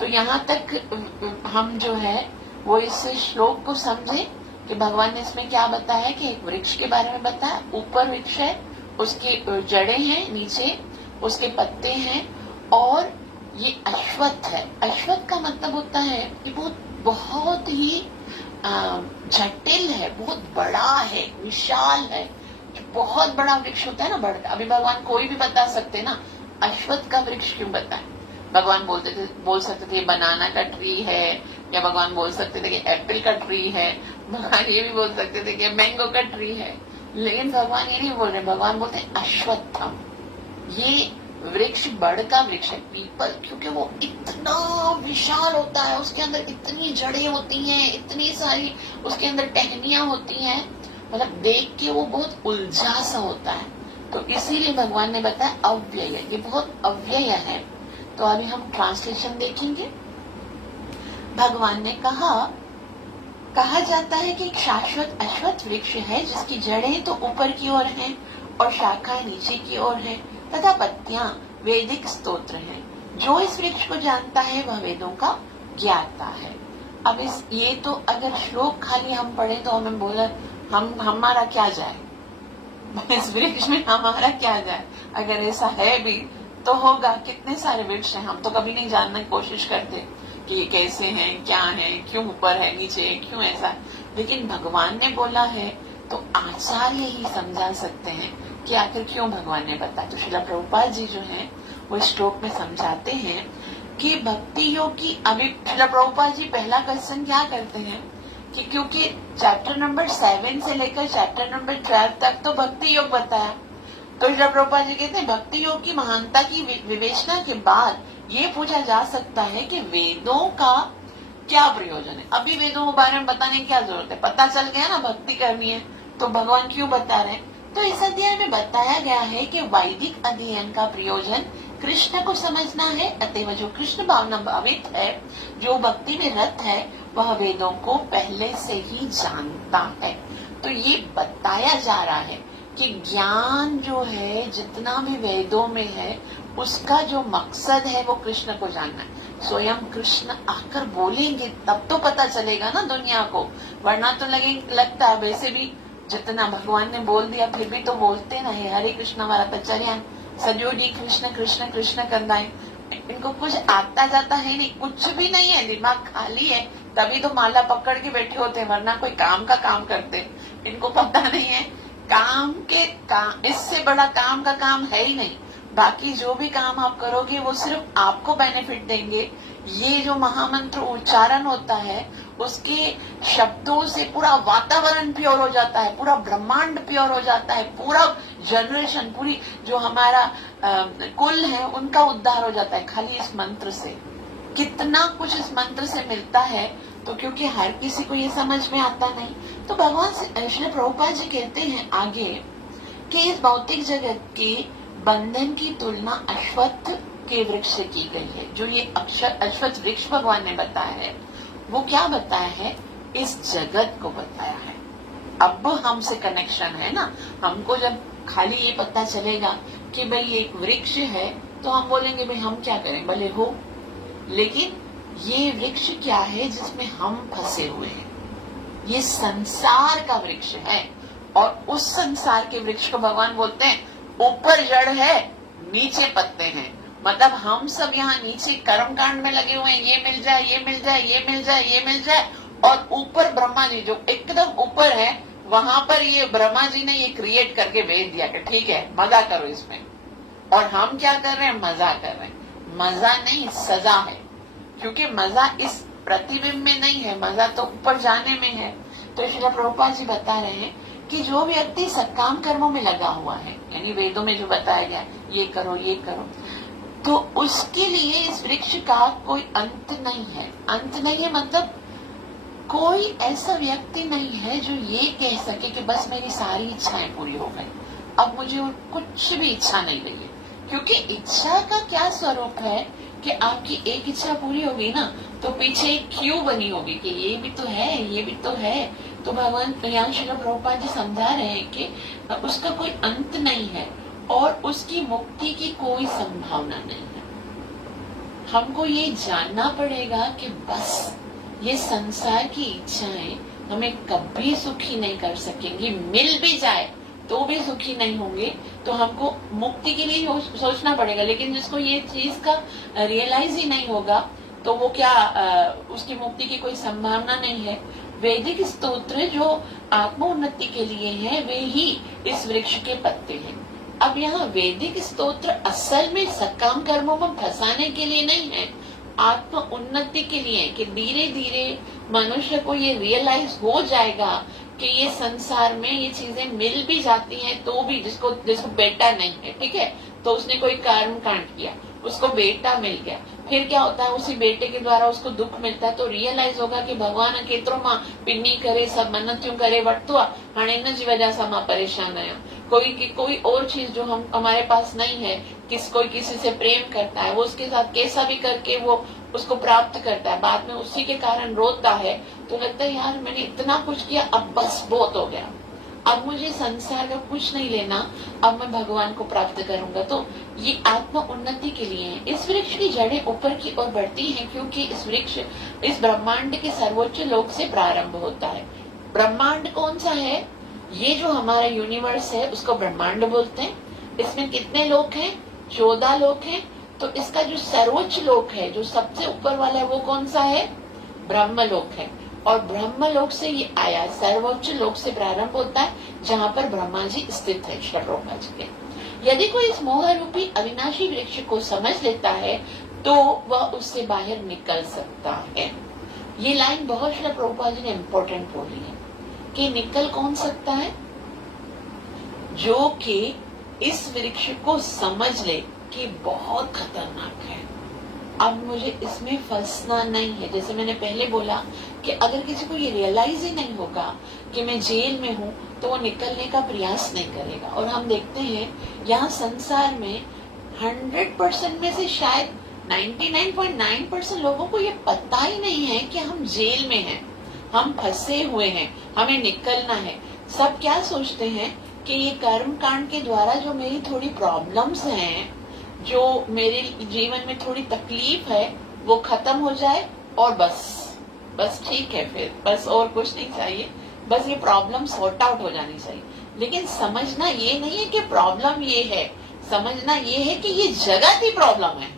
तो यहाँ तक हम जो है वो इस श्लोक को समझे कि भगवान ने इसमें क्या बताया, कि एक वृक्ष के बारे में बताया, ऊपर वृक्ष है, उसकी जड़ें हैं, नीचे उसके पत्ते हैं, और ये अश्वत्थ है। अश्वत्थ का मतलब होता है कि बहुत ही जटिल है, बहुत बड़ा है, विशाल है। बहुत बड़ा वृक्ष होता है ना, बढ़ता। अभी भगवान कोई भी बता सकते ना, अश्वत्थ का वृक्ष क्यों बताए। भगवान बोल सकते थे बनाना का ट्री है, या भगवान बोल सकते थे कि एप्पल का ट्री है, भगवान ये भी बोल सकते थे कि मैंगो का ट्री है, लेकिन भगवान ये नहीं बोल रहे। भगवान बोलते हैं अश्वत्थम, ये वृक्ष बड़ का वृक्ष है, पीपल, क्योंकि वो इतना विशाल होता है, उसके अंदर इतनी जड़ें होती हैं, इतनी सारी उसके अंदर टहनियां होती हैं, मतलब देख के वो बहुत उलझा सा होता है। तो इसीलिए भगवान ने बताया अव्यय, ये बहुत अव्यय है। तो अभी हम ट्रांसलेशन देखेंगे। भगवान ने कहा जाता है कि एक शाश्वत अश्वत्थ वृक्ष है जिसकी जड़ें तो ऊपर की ओर हैं और शाखाएं नीचे की ओर हैं, तथा पत्तियां वैदिक स्तोत्र हैं। जो इस वृक्ष को जानता है वह वेदों का ज्ञाता है। अब ये तो अगर श्लोक खाली हम पढ़े तो हमें बोला हमारा क्या जाए, इस वृक्ष में हमारा क्या जाए। अगर ऐसा है भी तो होगा, कितने सारे वृक्ष हैं, हम तो कभी नहीं जानने की कोशिश करते कि ये कैसे हैं, क्या है, क्यों ऊपर है, नीचे है, क्यों ऐसा। लेकिन भगवान ने बोला है तो आचार्य ही समझा सकते हैं कि आखिर क्यों भगवान ने बताया। तो श्रील प्रभुपाद जी जो है वो श्लोक में समझाते हैं कि भक्ति योग की, अभी श्रील प्रभुपाद जी पहला क्वेश्चन क्या करते हैं कि क्योंकि चैप्टर नंबर 7 से लेकर चैप्टर नंबर 12 तक तो भक्ति योग बताया, तो श्रील प्रभुपाद जी कहते हैं भक्ति योग की महानता की विवेचना के बाद ये पूछा जा सकता है कि वेदों का क्या प्रयोजन है। अभी वेदों के बारे में बताने की क्या जरूरत है, पता चल गया ना भक्ति करनी है, तो भगवान क्यों बता रहे हैं। तो इस अध्याय में बताया गया है कि वैदिक अध्ययन का प्रयोजन कृष्ण को समझना है, अतएव जो कृष्ण भावना भावित है, जो भक्ति में रत है, वह वेदों को पहले से ही जानता है। तो ये बताया जा रहा है कि ज्ञान जो है जितना भी वेदों में है उसका जो मकसद है वो कृष्ण को जानना है। स्वयं कृष्ण आकर बोलेंगे तब तो पता चलेगा ना दुनिया को, वरना तो लगता है वैसे भी जितना भगवान ने बोल दिया फिर भी तो बोलते ना है, हरे कृष्ण हमारा तचर्या सजो जी कृष्ण कृष्ण कृष्ण करना है। इनको कुछ आता जाता है नहीं, कुछ भी नहीं है, दिमाग खाली है, तभी तो माला पकड़ के बैठे होते हैं, वरना कोई काम का काम करते। इनको पता नहीं है काम इससे बड़ा काम का काम है ही नहीं। बाकी जो भी काम आप करोगे वो सिर्फ आपको बेनिफिट देंगे। ये जो महामंत्र उच्चारण होता है उसके शब्दों से पूरा वातावरण प्योर हो जाता है, पूरा ब्रह्मांड प्योर हो जाता है, पूरा जनरेशन, पूरी जो हमारा कुल है उनका उद्धार हो जाता है खाली इस मंत्र से। कितना कुछ इस मंत्र से मिलता है, तो क्योंकि हर किसी को ये समझ में आता नहीं, तो भगवान श्री प्रभुपाद जी कहते हैं आगे कि इस भौतिक जगत के बंधन की तुलना अश्वत्थ के वृक्ष से की गई है। जो ये अश्वत्थ वृक्ष भगवान ने बताया है वो क्या बताया है, इस जगत को बताया है। अब हमसे कनेक्शन है ना, हमको जब खाली ये पता चलेगा कि भाई एक वृक्ष है तो हम बोलेंगे भाई हम क्या करें, भले हो, लेकिन ये वृक्ष क्या है जिसमें हम फंसे हुए हैं, ये संसार का वृक्ष है। और उस संसार के वृक्ष को भगवान बोलते हैं ऊपर जड़ है नीचे पत्ते हैं। मतलब हम सब यहाँ नीचे कर्म कांड में लगे हुए हैं, ये मिल जाए, ये मिल जाए, ये मिल जाए, ये मिल जाए, और ऊपर ब्रह्मा जी जो एकदम ऊपर है वहां पर ये ब्रह्मा जी ने ये क्रिएट करके भेज दिया कि ठीक है मजा करो इसमें। और हम क्या कर रहे हैं, मजा कर रहे हैं। मजा नहीं, सजा है, क्योंकि मजा इस प्रतिबिंब में नहीं है, मजा तो ऊपर जाने में है। तो श्रील प्रभुपाद जी बता रहे हैं कि जो व्यक्ति सकाम कर्मों में लगा हुआ है, यानी वेदों में जो बताया गया ये करो ये करो, तो उसके लिए इस वृक्ष का कोई अंत नहीं है। अंत नहीं है मतलब कोई ऐसा व्यक्ति नहीं है जो ये कह सके कि बस मेरी सारी इच्छाएं पूरी हो गई, अब मुझे कुछ भी इच्छा नहीं रही है। क्योंकि इच्छा का क्या स्वरूप है कि आपकी एक इच्छा पूरी होगी ना तो पीछे एक क्यू बनी होगी कि ये भी तो है, ये भी तो है। तो भगवान यहाँ श्रील प्रभुपाद जी समझा रहे हैं कि उसका कोई अंत नहीं है और उसकी मुक्ति की कोई संभावना नहीं है। हमको ये जानना पड़ेगा कि बस ये संसार की इच्छाएं हमें कभी सुखी नहीं कर सकेंगी, मिल भी जाए तो भी सुखी नहीं होंगे। तो हमको मुक्ति के लिए सोचना पड़ेगा। लेकिन जिसको ये चीज का रियलाइज ही नहीं होगा तो वो क्या उसकी मुक्ति की कोई संभावना नहीं है। वैदिक स्तोत्र जो आत्मोन्नति के लिए है वे ही इस वृक्ष के पत्ते हैं। अब यहाँ वैदिक स्तोत्र असल में सकाम कर्मों में फंसाने के लिए नहीं है, आत्म उन्नति के लिए, कि धीरे धीरे मनुष्य को ये रियलाइज हो जाएगा कि ये संसार में ये चीजें मिल भी जाती हैं तो भी जिसको बेटा नहीं है, ठीक है, तो उसने कोई कर्म कांड किया, उसको बेटा मिल गया, फिर क्या होता है उसी बेटे के द्वारा उसको दुख मिलता है, तो रियलाइज होगा कि भगवान केतरो मां पिन्नी करे सब मन्नतियों करे वटतो हाणे इन जी वजह से मां परेशान आया। कोई और चीज जो हम हमारे पास नहीं है, कोई किसी से प्रेम करता है, वो उसके साथ कैसा भी करके वो उसको प्राप्त करता है, बाद में उसी के कारण रोता है, तो लगता है यार मैंने इतना कुछ किया अब बस बहुत हो गया, अब मुझे संसार का कुछ नहीं लेना, अब मैं भगवान को प्राप्त करूंगा। तो ये आत्म उन्नति के लिए है। इस वृक्ष की जड़ें ऊपर की ओर बढ़ती हैं क्योंकि इस वृक्ष इस ब्रह्मांड के सर्वोच्च लोक से प्रारंभ होता है। ब्रह्मांड कौन सा है, ये जो हमारा यूनिवर्स है उसको ब्रह्मांड बोलते हैं। इसमें कितने लोक हैं, 14 लोक हैं, तो इसका जो सर्वोच्च लोक है, जो सबसे ऊपर वाला है, वो कौन सा है? ब्रह्मलोक है। और ब्रह्मलोक से ये आया, सर्वोच्च लोक से प्रारंभ होता है, जहाँ पर ब्रह्मा जी स्थित है, श्री ब्रह्मा जी के। यदि कोई इस मोह रूपी अविनाशी वृक्ष को समझ लेता है तो वह उससे बाहर निकल सकता है। ये लाइन बहुत श्री प्रभुपाद जी ने इम्पोर्टेंट बोली है कि निकल कौन सकता है? जो कि इस वृक्ष को समझ ले कि बहुत खतरनाक है, अब मुझे इसमें फंसना नहीं है। जैसे मैंने पहले बोला कि अगर किसी को ये रियलाइज ही नहीं होगा कि मैं जेल में हूँ, तो वो निकलने का प्रयास नहीं करेगा। और हम देखते हैं यहाँ संसार में 100% में से शायद 99.9% लोगों को ये पता ही नहीं है कि हम जेल में हैं, हम फंसे हुए हैं, हमें निकलना है। सब क्या सोचते हैं कि ये कर्म कांड के द्वारा जो मेरी थोड़ी प्रॉब्लम्स हैं, जो मेरे जीवन में थोड़ी तकलीफ है, वो खत्म हो जाए और बस ठीक है, फिर बस और कुछ नहीं चाहिए, बस ये प्रॉब्लम सॉर्ट आउट हो जानी चाहिए। लेकिन समझना ये नहीं है कि प्रॉब्लम ये है, समझना ये है कि ये जगत ही प्रॉब्लम है।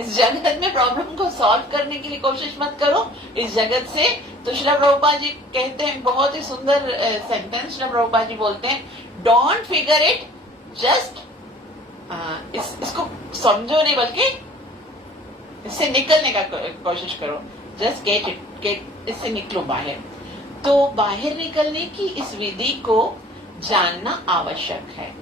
इस जगत में प्रॉब्लम को सॉल्व करने के लिए कोशिश मत करो इस जगत से। तो श्री प्रभुपाद जी कहते हैं, बहुत ही सुंदर सेंटेंस श्री प्रभुपाद जी बोलते हैं, डोंट फिगर इट, जस्ट इसको समझो नहीं, बल्कि इससे निकलने का कोशिश करो। जस्ट गेट इट, इससे निकलो बाहर। तो बाहर निकलने की इस विधि को जानना आवश्यक है।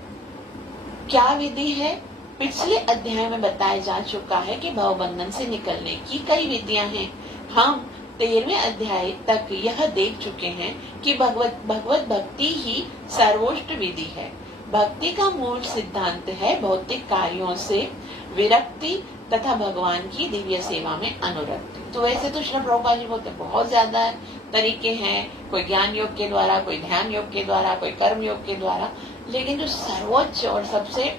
क्या विधि है? पिछले अध्याय में बताया जा चुका है कि भवबंधन से निकलने की कई विधियां हैं। हम 13वें अध्याय तक यह देख चुके हैं कि भगवत भक्ति ही सर्वोच्च विधि है। भक्ति का मूल सिद्धांत है भौतिक कार्यों से विरक्ति तथा भगवान की दिव्य सेवा में अनुरक्ति। तो वैसे तो श्री प्रभुपाद जी बोलते बहुत ज्यादा तरीके हैं, कोई ज्ञान योग के द्वारा, कोई ध्यान योग के द्वारा, कोई कर्म योग के द्वारा, लेकिन जो सर्वोच्च और सबसे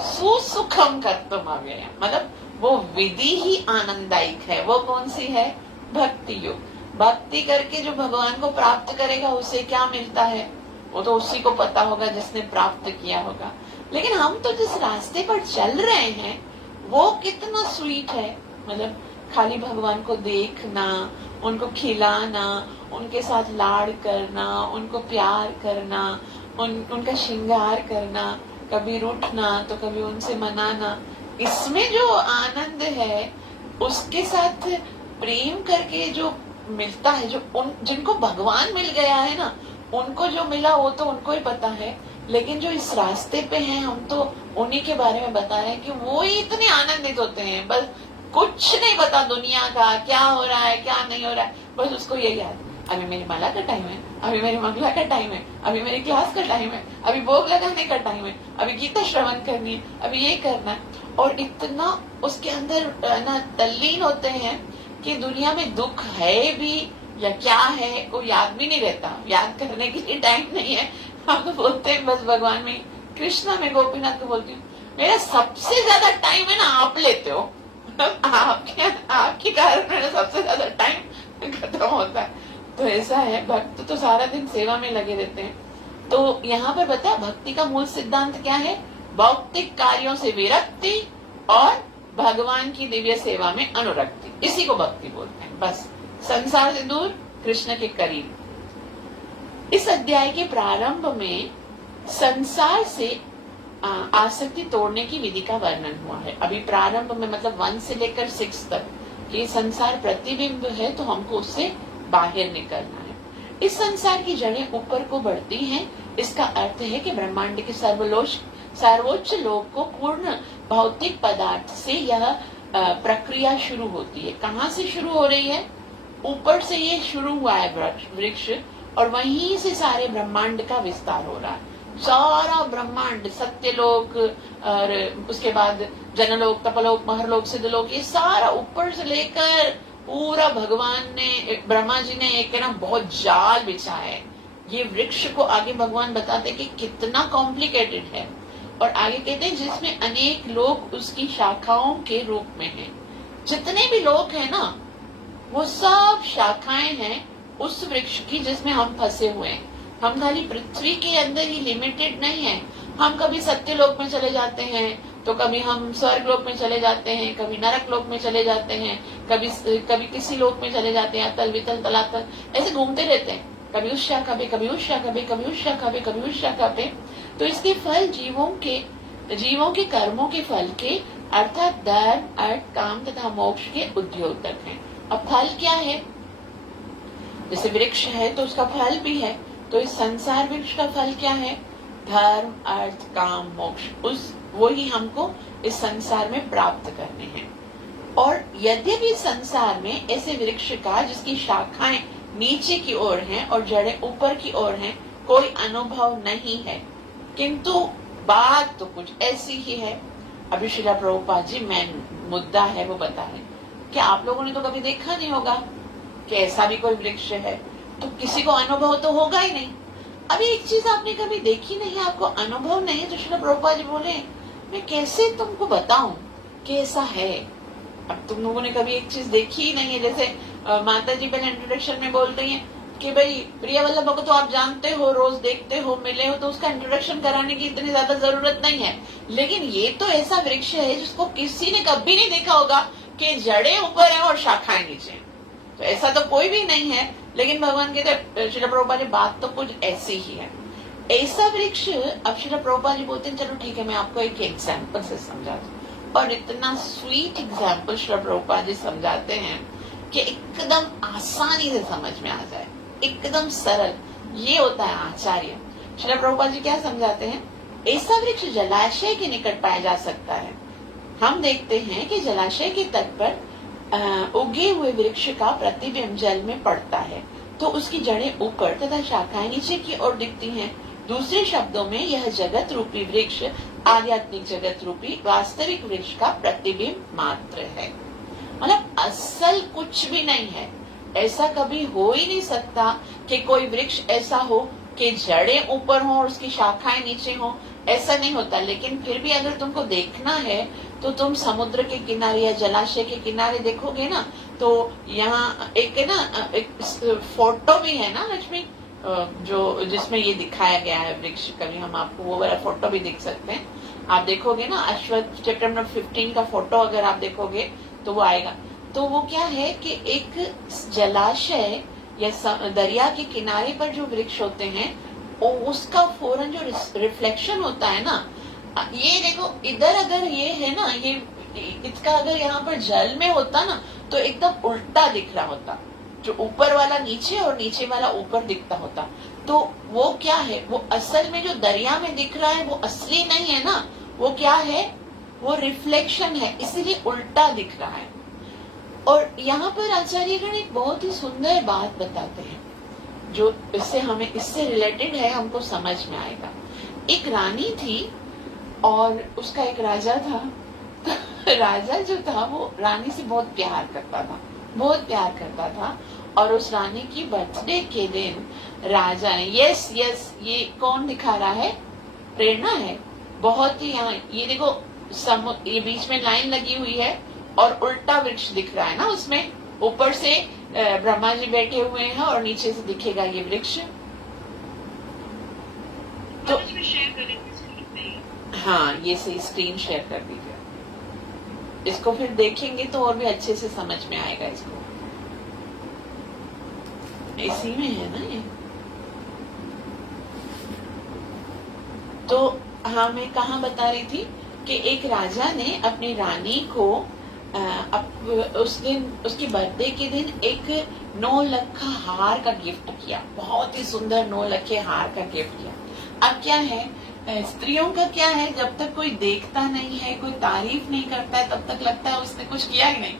सुसुखम कर्तव्य आ गया, मतलब वो विधि ही आनंददायक है, वो कौन सी है? भक्ति योग। भक्ति करके जो भगवान को प्राप्त करेगा उसे क्या मिलता है, वो तो उसी को पता होगा जिसने प्राप्त किया होगा। लेकिन हम तो जिस रास्ते पर चल रहे हैं वो कितना स्वीट है, मतलब खाली भगवान को देखना, उनको खिलाना, उनके साथ लाड़ करना, उनको प्यार करना, उनका श्रृंगार करना, कभी रूठना तो कभी उनसे मनाना, इसमें जो आनंद है उसके साथ प्रेम करके जो मिलता है, जो जिनको भगवान मिल गया है ना, उनको जो मिला वो तो उनको ही पता है। लेकिन जो इस रास्ते पे हैं हम तो उन्हीं के बारे में बता रहे हैं कि वो ही इतने आनंदित होते हैं, बस कुछ नहीं पता दुनिया का क्या हो रहा है क्या नहीं हो रहा है, बस उसको ये याद, अभी मेरी माला का टाइम है, अभी मेरी मंगला का टाइम है, अभी मेरी क्लास का टाइम है, अभी भोग लगाने का टाइम है, अभी गीता श्रवण करनी है, अभी ये करना है। और इतना उसके अंदर ना तल्लीन होते हैं कि दुनिया में दुख है भी या क्या है वो याद भी नहीं रहता, याद करने के लिए टाइम नहीं है। हम तो बोलते हैं बस भगवान में, कृष्णा में, गोपीनाथ को बोलती हूँ, मेरा सबसे ज्यादा टाइम है ना आप लेते हो, आपके कारण मेरा सबसे ज्यादा टाइम खत्म होता है। तो ऐसा है, भक्त तो सारा दिन सेवा में लगे रहते हैं। तो यहाँ पर बता, भक्ति का मूल सिद्धांत क्या है? भौतिक कार्यों से विरक्ति और भगवान की दिव्य सेवा में अनुरक्ति, इसी को भक्ति बोलते हैं। बस संसार से दूर, कृष्ण के करीब। इस अध्याय के प्रारंभ में संसार से आसक्ति तोड़ने की विधि का वर्णन हुआ है। अभी प्रारंभ में मतलब 1 से लेकर 6 तक कि संसार प्रतिबिंब है, तो हमको उससे बाहर निकलना है। इस संसार की जड़ें ऊपर को बढ़ती हैं, इसका अर्थ है कि ब्रह्मांड के सर्वोच्च लोक को पूर्ण भौतिक पदार्थ से यह प्रक्रिया शुरू होती है। कहाँ से शुरू हो रही है? ऊपर से ये शुरू हुआ है वृक्ष, और वहीं से सारे ब्रह्मांड का विस्तार हो रहा है। सारा ब्रह्मांड, सत्यलोक और उसके बाद जनलोक, तपलोक, महरलोक, सिद्धलोक, ये सारा ऊपर से लेकर पूरा भगवान ने, ब्रह्मा जी ने एक ना बहुत जाल बिछा है। ये वृक्ष को आगे भगवान बताते कि कितना कॉम्प्लिकेटेड है, और आगे कहते हैं जिसमें अनेक लोग उसकी शाखाओं के रूप में हैं। जितने भी लोग हैं ना, वो सब शाखाएं हैं उस वृक्ष की जिसमें हम फंसे हुए हैं। हम खाली पृथ्वी के अंदर ही लिमिटेड नहीं है, हम कभी सत्यलोक में चले जाते हैं, तो कभी हम स्वर्ग लोक में चले जाते हैं, कभी नरक लोक में चले जाते हैं, कभी किसी लोक में चले जाते हैं, अतल वितल तलातल, ऐसे घूमते रहते हैं, कभी उस शाखा पे, कभी उस शाखा पे, कभी उस शाखा पे, कभी उस शाखा पे। तो इसके फल जीवों के कर्मों के फल के अर्थात धर्म, अर्थ, काम तथा मोक्ष के उद्योतक हैं। अब फल क्या है? जैसे वृक्ष है तो उसका फल भी है, तो इस संसार वृक्ष का फल क्या है? धर्म, अर्थ, काम, मोक्ष, वो ही हमको इस संसार में प्राप्त करने हैं। और यद्यपि संसार में ऐसे वृक्ष का जिसकी शाखाएं नीचे की ओर हैं और जड़ें ऊपर की ओर हैं कोई अनुभव नहीं है, किंतु बात तो कुछ ऐसी ही है। अभी श्रीला प्रभुपाद जी मेन मुद्दा है वो बता रहे, कि आप लोगों ने तो कभी देखा नहीं होगा कि ऐसा भी कोई वृक्ष है, तो किसी को अनुभव तो होगा ही नहीं। अभी एक चीज आपने कभी देखी नहीं, आपको अनुभव नहीं, तो श्रीला प्रभुपाद जी बोले मैं कैसे तुमको बताऊं कि ऐसा है। अब तुम लोगों ने कभी एक चीज देखी ही नहीं है। जैसे माता जी पहले इंट्रोडक्शन में बोल रही है कि भाई प्रिया वल्लभ को तो आप जानते हो, रोज देखते हो, मिले हो, तो उसका इंट्रोडक्शन कराने की इतनी ज्यादा जरूरत नहीं है। लेकिन ये तो ऐसा वृक्ष है जिसको किसी ने कभी नहीं देखा होगा कि जड़ें ऊपर है और शाखाएं नीचे हैं। तो ऐसा तो कोई भी नहीं है। लेकिन भगवान कहते श्रील प्रभुपाद जी बात तो कुछ ऐसी ही है। ऐसा वृक्ष, अब श्रील प्रभुपाद जी बोलते हैं चलो ठीक है मैं आपको एक एग्जाम्पल से समझा दूं, और इतना स्वीट एग्जाम्पल श्रील प्रभुपाद जी समझाते हैं कि एकदम आसानी से समझ में आ जाए, एकदम सरल। ये होता है आचार्य। श्रील प्रभुपाद जी क्या समझाते हैं? ऐसा वृक्ष जलाशय के निकट पाया जा सकता है। हम देखते हैं कि जलाशय के तट पर उगे हुए वृक्ष का प्रतिबिंब जल में पड़ता है, तो उसकी जड़ें ऊपर तथा शाखाएं नीचे की ओर दिखती हैं। दूसरे शब्दों में यह जगत रूपी वृक्ष आध्यात्मिक जगत रूपी वास्तविक वृक्ष का प्रतिबिंब मात्र है। मतलब असल कुछ भी नहीं है। ऐसा कभी हो ही नहीं सकता कि कोई वृक्ष ऐसा हो कि जड़ें ऊपर हो और उसकी शाखाएं नीचे हो। ऐसा नहीं होता। लेकिन फिर भी अगर तुमको देखना है तो तुम समुद्र के किनारे या जलाशय के किनारे देखोगे ना, तो यहाँ एक फोटो भी है ना लक्ष्मी, जो जिसमें ये दिखाया गया है वृक्ष। कभी हम आपको वो वाला फोटो भी दिख सकते हैं। आप देखोगे ना अश्वत्थ चैप्टर नंबर 15 का फोटो अगर आप देखोगे तो वो आएगा। तो वो क्या है कि एक जलाशय या दरिया के किनारे पर जो वृक्ष होते हैं उसका फौरन जो रिफ्लेक्शन होता है ना, ये देखो इधर अगर ये है ना, ये इसका अगर यहाँ पर जल में होता ना तो एकदम उल्टा दिख रहा होता, जो ऊपर वाला नीचे और नीचे वाला ऊपर दिखता होता। तो वो क्या है, वो असल में जो दरिया में दिख रहा है वो असली नहीं है ना, वो क्या है, वो रिफ्लेक्शन है, इसीलिए उल्टा दिख रहा है। और यहाँ पर आचार्यगण एक बहुत ही सुंदर बात बताते हैं जो इससे रिलेटेड है, हमको समझ में आएगा। एक रानी थी और उसका एक राजा था। तो राजा जो था वो रानी से बहुत प्यार करता था। और उस रानी की बर्थडे के दिन राजा ने यस ये कौन दिखा रहा है, प्रेरणा है बहुत ही। यहाँ ये देखो ये बीच में लाइन लगी हुई है और उल्टा वृक्ष दिख रहा है ना, उसमें ऊपर से ब्रह्मा जी बैठे हुए हैं और नीचे से दिखेगा ये वृक्ष। तो हाँ, ये सही स्क्रीन शेयर कर दीजिए। इसको फिर देखेंगे तो और भी अच्छे से समझ में आएगा। इसको इसी में है ना ये। तो हाँ, मैं कहाँ बता रही थी कि एक राजा ने अपनी रानी को उस दिन उसकी बर्थडे के दिन एक 9 लाख का हार का गिफ्ट किया। बहुत ही सुंदर 9 लाख के हार का गिफ्ट किया। अब क्या है, स्त्रियों का क्या है, जब तक कोई देखता नहीं है, कोई तारीफ नहीं करता है, तब तक लगता है उसने कुछ किया ही नहीं,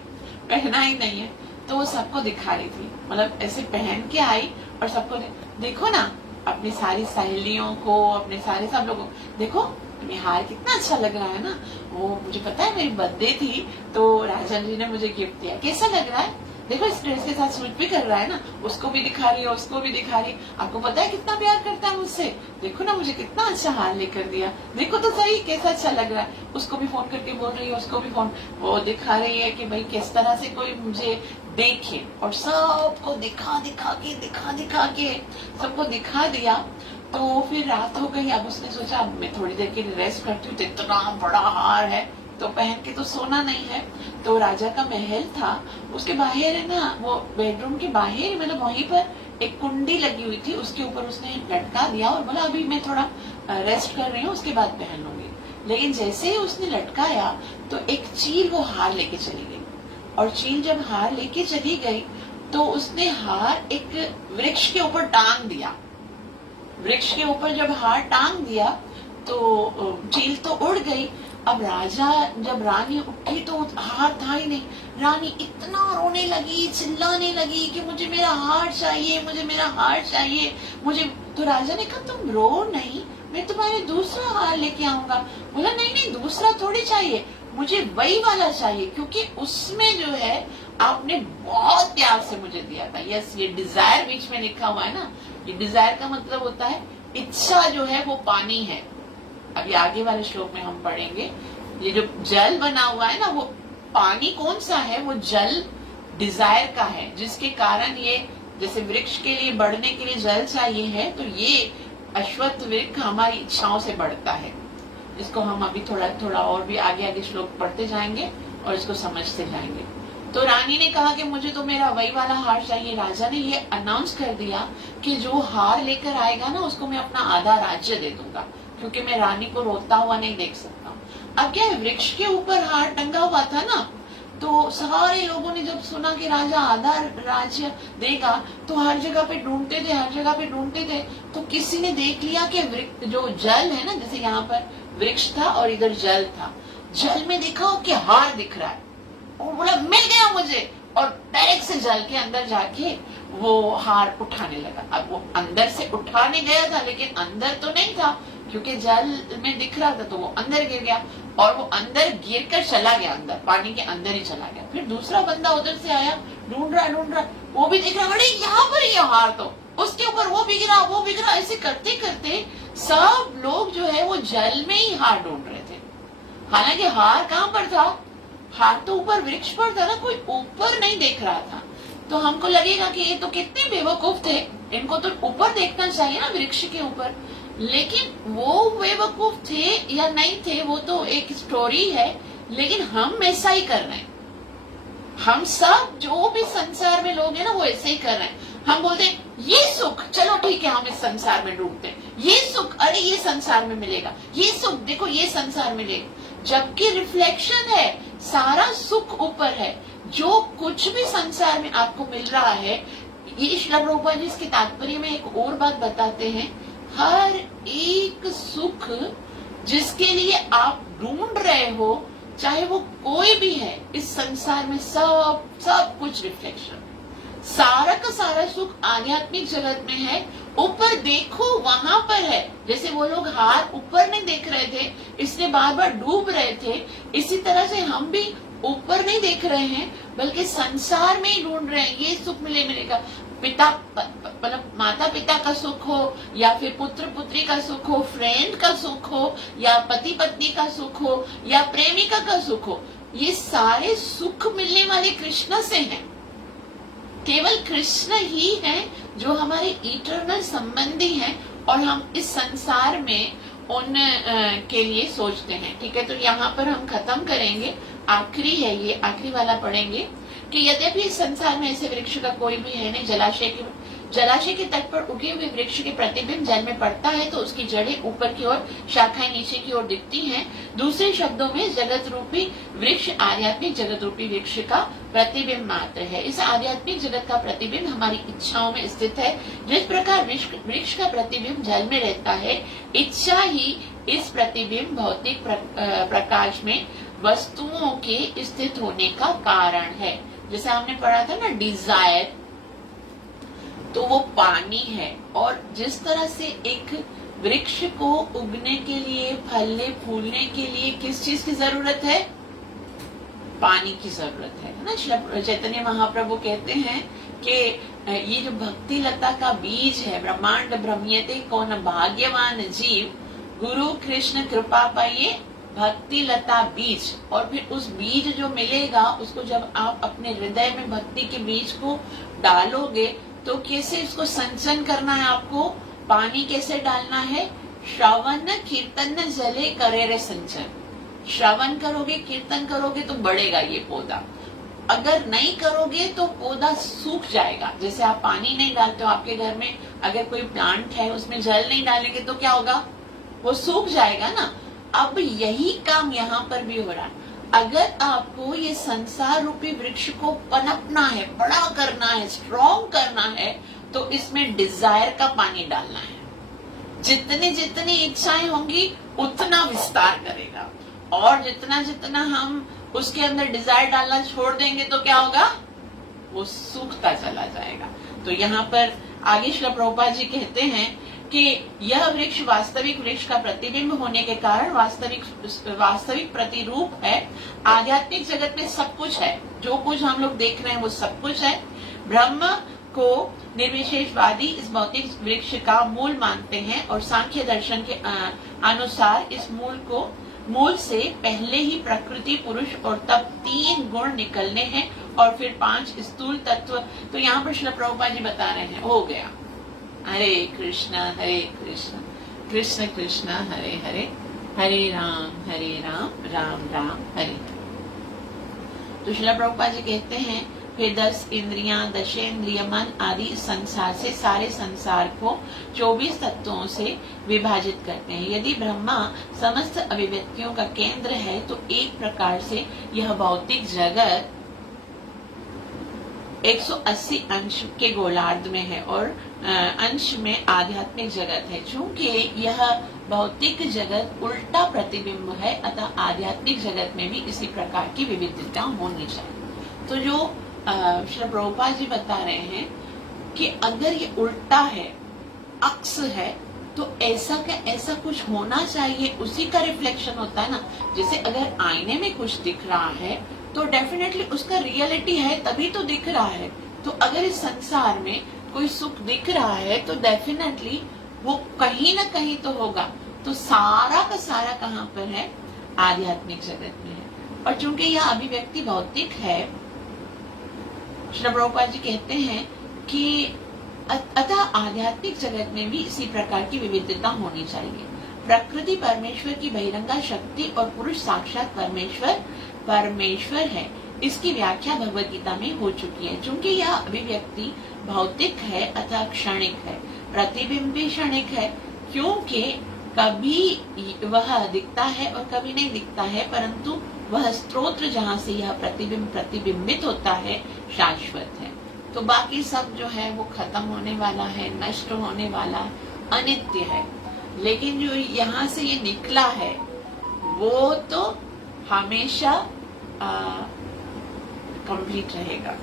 पहना ही नहीं है। तो वो सबको दिखा रही थी, मतलब ऐसे पहन के आई और सबको देखो ना, अपनी सारी सहेलियों को, अपने सारे सब लोगों, देखो ये हार कितना अच्छा लग रहा है ना, वो मुझे पता है मेरी बर्थडे थी तो राजा जी ने मुझे गिफ्ट दिया, कैसा लग रहा है, देखो इस ड्रेस के साथ सूट भी कर रहा है ना, उसको भी दिखा रही है, उसको भी दिखा रही है। आपको पता है कितना प्यार करता है मुझसे, देखो ना मुझे कितना अच्छा हार लेकर दिया, देखो तो सही कैसा अच्छा लग रहा है। उसको भी फोन करके बोल रही है, उसको भी फोन, वो दिखा रही है कि भाई किस तरह से कोई मुझे देखे, और सबको दिखा के सबको दिखा दिया। तो फिर रात हो गई। अब उसने सोचा अब मैं थोड़ी देर के लिए रेस्ट करती हूँ, तो इतना बड़ा हार है तो पहन के तो सोना नहीं है। तो राजा का महल था, उसके बाहर है ना, वो बेडरूम के बाहर मतलब वहीं पर एक कुंडी लगी हुई थी, उसके ऊपर उसने लटका दिया और बोला अभी मैं थोड़ा रेस्ट कर रही हूँ, उसके बाद पहन लूंगी। लेकिन जैसे ही उसने लटकाया तो एक चील वो हार लेके चली गई, और चील जब हार लेके चली गई तो उसने हार एक वृक्ष के ऊपर टांग दिया। वृक्ष के ऊपर जब हार टांग दिया तो चील तो उड़ गई। अब राजा जब रानी उठी तो हार था ही नहीं। रानी इतना रोने लगी, चिल्लाने लगी कि मुझे मेरा हार चाहिए, मुझे मेरा हार चाहिए, मुझे। तो राजा ने कहा तुम रो नहीं, मैं तुम्हारे दूसरा हार लेके आऊंगा। बोला नहीं नहीं, दूसरा थोड़ी चाहिए, मुझे वही वाला चाहिए, क्योंकि उसमें जो है आपने बहुत प्यार से मुझे दिया था। यस, ये डिजायर बीच में लिखा हुआ है ना, ये डिजायर का मतलब होता है इच्छा जो है वो पानी है। अभी आगे वाले श्लोक में हम पढ़ेंगे, ये जो जल बना हुआ है ना, वो पानी कौन सा है, वो जल डिजायर का है, जिसके कारण ये जैसे वृक्ष के लिए बढ़ने के लिए जल चाहिए है, तो ये अश्वत्थ वृक्ष हमारी इच्छाओं से बढ़ता है। इसको हम अभी थोड़ा थोड़ा और भी आगे आगे श्लोक पढ़ते जाएंगे और इसको समझते जाएंगे। तो रानी ने कहा कि मुझे तो मेरा वही वाला हार चाहिए। राजा ने ये अनाउंस कर दिया कि जो हार लेकर आएगा ना, उसको मैं अपना आधा राज्य दे दूंगा, क्योंकि मैं रानी को रोता हुआ नहीं देख सकता। अब क्या है, वृक्ष के ऊपर हार टंगा हुआ था ना, तो सारे लोगों ने जब सुना कि राजा आधा राज्य देगा तो हर जगह पे ढूंढते थे, हर जगह पे ढूंढते थे। तो किसी ने देख लिया कि जो जल है ना, जैसे यहाँ पर वृक्ष था और इधर जल था, जल में देखा कि हार दिख रहा है, और बोला मिल गया मुझे, और डायरेक्ट से जल के अंदर जाके वो हार उठाने लगा। अब वो अंदर से उठाने गया था, लेकिन अंदर तो नहीं था, क्योंकि जल में दिख रहा था, तो वो अंदर गिर गया, और वो अंदर गिर कर चला गया, अंदर पानी के अंदर ही चला गया। फिर दूसरा बंदा उधर से आया, ढूंढ रहा, वो भी दिख रहा, अरे यहाँ पर ये हार, तो उसके ऊपर वो भी गिरा, वो भी गिरा। ऐसे करते करते सब लोग जो है वो जल में ही हार ढूंढ रहे थे। हालांकि हार कहाँ पर था, हार तो ऊपर वृक्ष पर था ना, कोई ऊपर नहीं देख रहा था। तो हमको लगेगा कि ये तो कितने बेवकूफ थे, इनको तो ऊपर देखना चाहिए ना, वृक्ष के ऊपर। लेकिन वो बेवकूफ थे या नहीं थे वो तो एक स्टोरी है, लेकिन हम ऐसा ही कर रहे हैं। हम सब जो भी संसार में लोग हैं ना, वो ऐसे ही कर रहे हैं। हम बोलते हैं ये सुख, चलो ठीक है, हम इस संसार में डूबते हैं, ये सुख, अरे ये संसार में मिलेगा, ये सुख देखो ये संसार में मिलेगा, जबकि रिफ्लेक्शन है, सारा सुख ऊपर है। जो कुछ भी संसार में आपको मिल रहा है, ये श्रील प्रभुपाद जी इसके तात्पर्य में एक और बात बताते हैं, हर एक सुख जिसके लिए आप ढूंढ रहे हो, चाहे वो कोई भी है, इस संसार में सब कुछ रिफ्लेक्शन, सारा का सारा सुख आध्यात्मिक जगत में है। ऊपर देखो वहां पर है। जैसे वो लोग हार ऊपर नहीं देख रहे थे, इसलिए बार बार डूब रहे थे, इसी तरह से हम भी ऊपर नहीं देख रहे हैं, बल्कि संसार में ही ढूंढ रहे हैं, ये सुख मिलेगा। पिता मतलब माता पिता का सुख हो, या फिर पुत्र पुत्री का सुख हो, फ्रेंड का सुख हो, या पति पत्नी का सुख हो, या प्रेमिका का सुख हो, ये सारे सुख मिलने वाले कृष्ण से हैं। केवल कृष्ण ही हैं जो हमारे इटर्नल संबंधी हैं, और हम इस संसार में उन के लिए सोचते हैं। ठीक है, तो यहाँ पर हम खत्म करेंगे, आखिरी है ये, आखिरी वाला पढ़ेंगे कि यद्यपि इस संसार में ऐसे वृक्ष का कोई भी है नहीं, जलाशय के तट पर उगे हुए वृक्ष के प्रतिबिंब जल में पड़ता है तो उसकी जड़ें ऊपर की ओर, शाखाएं नीचे की ओर दिखती हैं। दूसरे शब्दों में जगत रूपी वृक्ष आध्यात्मिक जगत रूपी वृक्ष का प्रतिबिंब मात्र है। इस आध्यात्मिक जगत का प्रतिबिंब हमारी इच्छाओं में स्थित है। जिस प्रकार वृक्ष का प्रतिबिंब जल में रहता है, इच्छा ही इस प्रतिबिंब भौतिक प्रकाश में वस्तुओं के स्थित होने का कारण है। जैसे हमने पढ़ा था ना, डिजायर, तो वो पानी है। और जिस तरह से एक वृक्ष को उगने के लिए, फलने फूलने के लिए किस चीज की जरूरत है, पानी की जरूरत है ना। चैतन्य महाप्रभु कहते हैं कि ये जो भक्ति लता का बीज है, ब्रह्मांड ब्रह्म्यते कौन भाग्यवान जीव, गुरु कृष्ण कृपा पाइए भक्ति लता बीज। और फिर उस बीज जो मिलेगा, उसको जब आप अपने हृदय में भक्ति के बीज को डालोगे, तो कैसे इसको संचन करना है आपको, पानी कैसे डालना है? श्रवण कीर्तन जले करे रे संचय। श्रवण करोगे, कीर्तन करोगे तो बढ़ेगा ये पौधा। अगर नहीं करोगे तो पौधा सूख जाएगा। जैसे आप पानी नहीं डालते हो आपके घर में, अगर कोई प्लांट है उसमें जल नहीं डालेंगे तो क्या होगा? वो सूख जाएगा ना। अब यही काम यहाँ पर भी हो रहा है। अगर आपको ये संसार रूपी वृक्ष को पनपना है, बड़ा करना है, स्ट्रॉन्ग करना है, तो इसमें डिजायर का पानी डालना है। जितनी जितनी इच्छाएं होंगी उतना विस्तार करेगा, और जितना जितना हम उसके अंदर डिजायर डालना छोड़ देंगे तो क्या होगा? वो सूखता चला जाएगा। तो यहाँ पर आगे श्री प्रभुपाद जी कहते हैं कि यह वृक्ष वास्तविक वृक्ष का प्रतिबिंब होने के कारण वास्तविक प्रतिरूप है। आध्यात्मिक जगत में सब कुछ है, जो कुछ हम लोग देख रहे हैं वो सब कुछ है। ब्रह्म को निर्विशेषवादी इस भौतिक वृक्ष का मूल मानते हैं, और सांख्य दर्शन के अनुसार इस मूल से पहले ही प्रकृति, पुरुष और तब 3 गुण निकलने हैं, और फिर 5 स्थूल तत्व। तो यहाँ पर श्री प्रभुपाद जी बता रहे हैं, हो गया। हरे कृष्ण कृष्ण कृष्ण हरे हरे, हरे राम राम राम हरे। तो श्री प्रभुपाद जी कहते हैं, फिर 10 इंद्रियां, दशेंद्रिय, मन आदि संसार से, सारे संसार को 24 तत्वों से विभाजित करते हैं। यदि ब्रह्मा समस्त अभिव्यक्तियों का केंद्र है तो एक प्रकार से यह भौतिक जगत 180 अंश के गोलार्ध में है, और अंश में आध्यात्मिक जगत है। चूंकि यह भौतिक जगत उल्टा प्रतिबिंब है, अतः आध्यात्मिक जगत में भी इसी प्रकार की विविधता होनी चाहिए। तो जो श्री प्रभुपाद जी बता रहे हैं कि अगर ये उल्टा है, अक्स है, तो ऐसा कुछ होना चाहिए, उसी का रिफ्लेक्शन होता है ना। जैसे अगर आईने में कुछ दिख रहा है तो डेफिनेटली उसका रियलिटी है, तभी तो दिख रहा है। तो अगर इस संसार में कोई सुख दिख रहा है तो डेफिनेटली वो कहीं ना कहीं तो होगा। तो सारा का सारा कहाँ पर है? आध्यात्मिक जगत में है। और चूंकि यह अभिव्यक्ति भौतिक है, श्री प्रभुपाद जी कहते हैं कि अतः आध्यात्मिक जगत में भी इसी प्रकार की विविधता होनी चाहिए। प्रकृति परमेश्वर की बहिरंगा शक्ति और पुरुष साक्षात परमेश्वर है। इसकी व्याख्या भगवद गीता में हो चुकी है। चूंकि यह अभिव्यक्ति भौतिक है अतः क्षणिक है, प्रतिबिंब भी क्षणिक है, क्योंकि कभी वह दिखता है और कभी नहीं दिखता है, परंतु वह स्त्रोत्र जहाँ से यह प्रतिबिंबित होता है शाश्वत है। तो बाकी सब जो है वो खत्म होने वाला है, नष्ट होने वाला, अनित्य है। लेकिन जो यहाँ से ये निकला है वो तो हमेशा कंप्लीट रहेगा।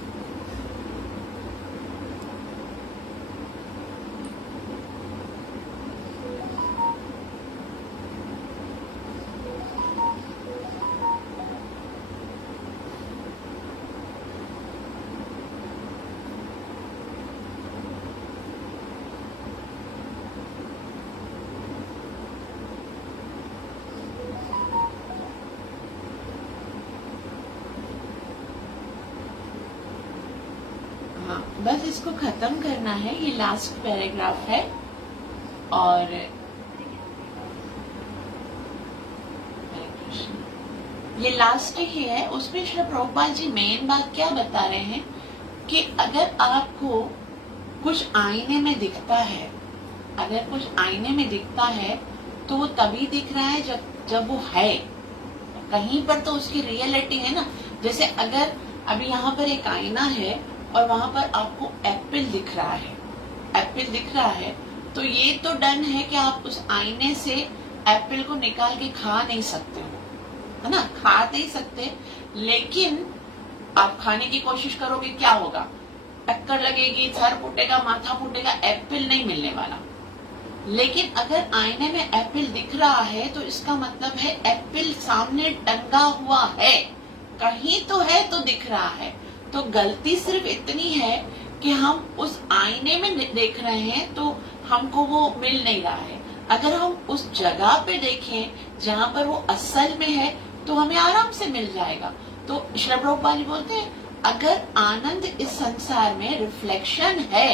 बस इसको खत्म करना है, ये लास्ट पैराग्राफ है। और ये लास्ट ही है। उसमें श्री प्रभुपाद जी मेन बात क्या बता रहे हैं कि अगर आपको कुछ आईने में दिखता है, अगर कुछ आईने में दिखता है तो वो तभी दिख रहा है जब वो है कहीं पर, तो उसकी रियलिटी है ना। जैसे अगर अभी यहाँ पर एक आईना है और वहां पर आपको एप्पल दिख रहा है, एप्पल दिख रहा है, तो ये तो डन है कि आप उस आईने से एप्पल को निकाल के खा नहीं सकते हो, है ना, खा नहीं सकते। लेकिन आप खाने की कोशिश करोगे, क्या होगा? टक्कर लगेगी, सर फूटेगा, माथा फूटेगा, एप्पल नहीं मिलने वाला। लेकिन अगर आईने में एप्पल दिख रहा है तो इसका मतलब है एप्पल सामने टंगा हुआ है, कहीं तो है तो दिख रहा है। तो गलती सिर्फ इतनी है कि हम उस आईने में देख रहे हैं तो हमको वो मिल नहीं रहा है। अगर हम उस जगह पे देखें जहाँ पर वो असल में है तो हमें आराम से मिल जाएगा। तो श्री प्रभुपाद जी बोलते हैं अगर आनंद इस संसार में रिफ्लेक्शन है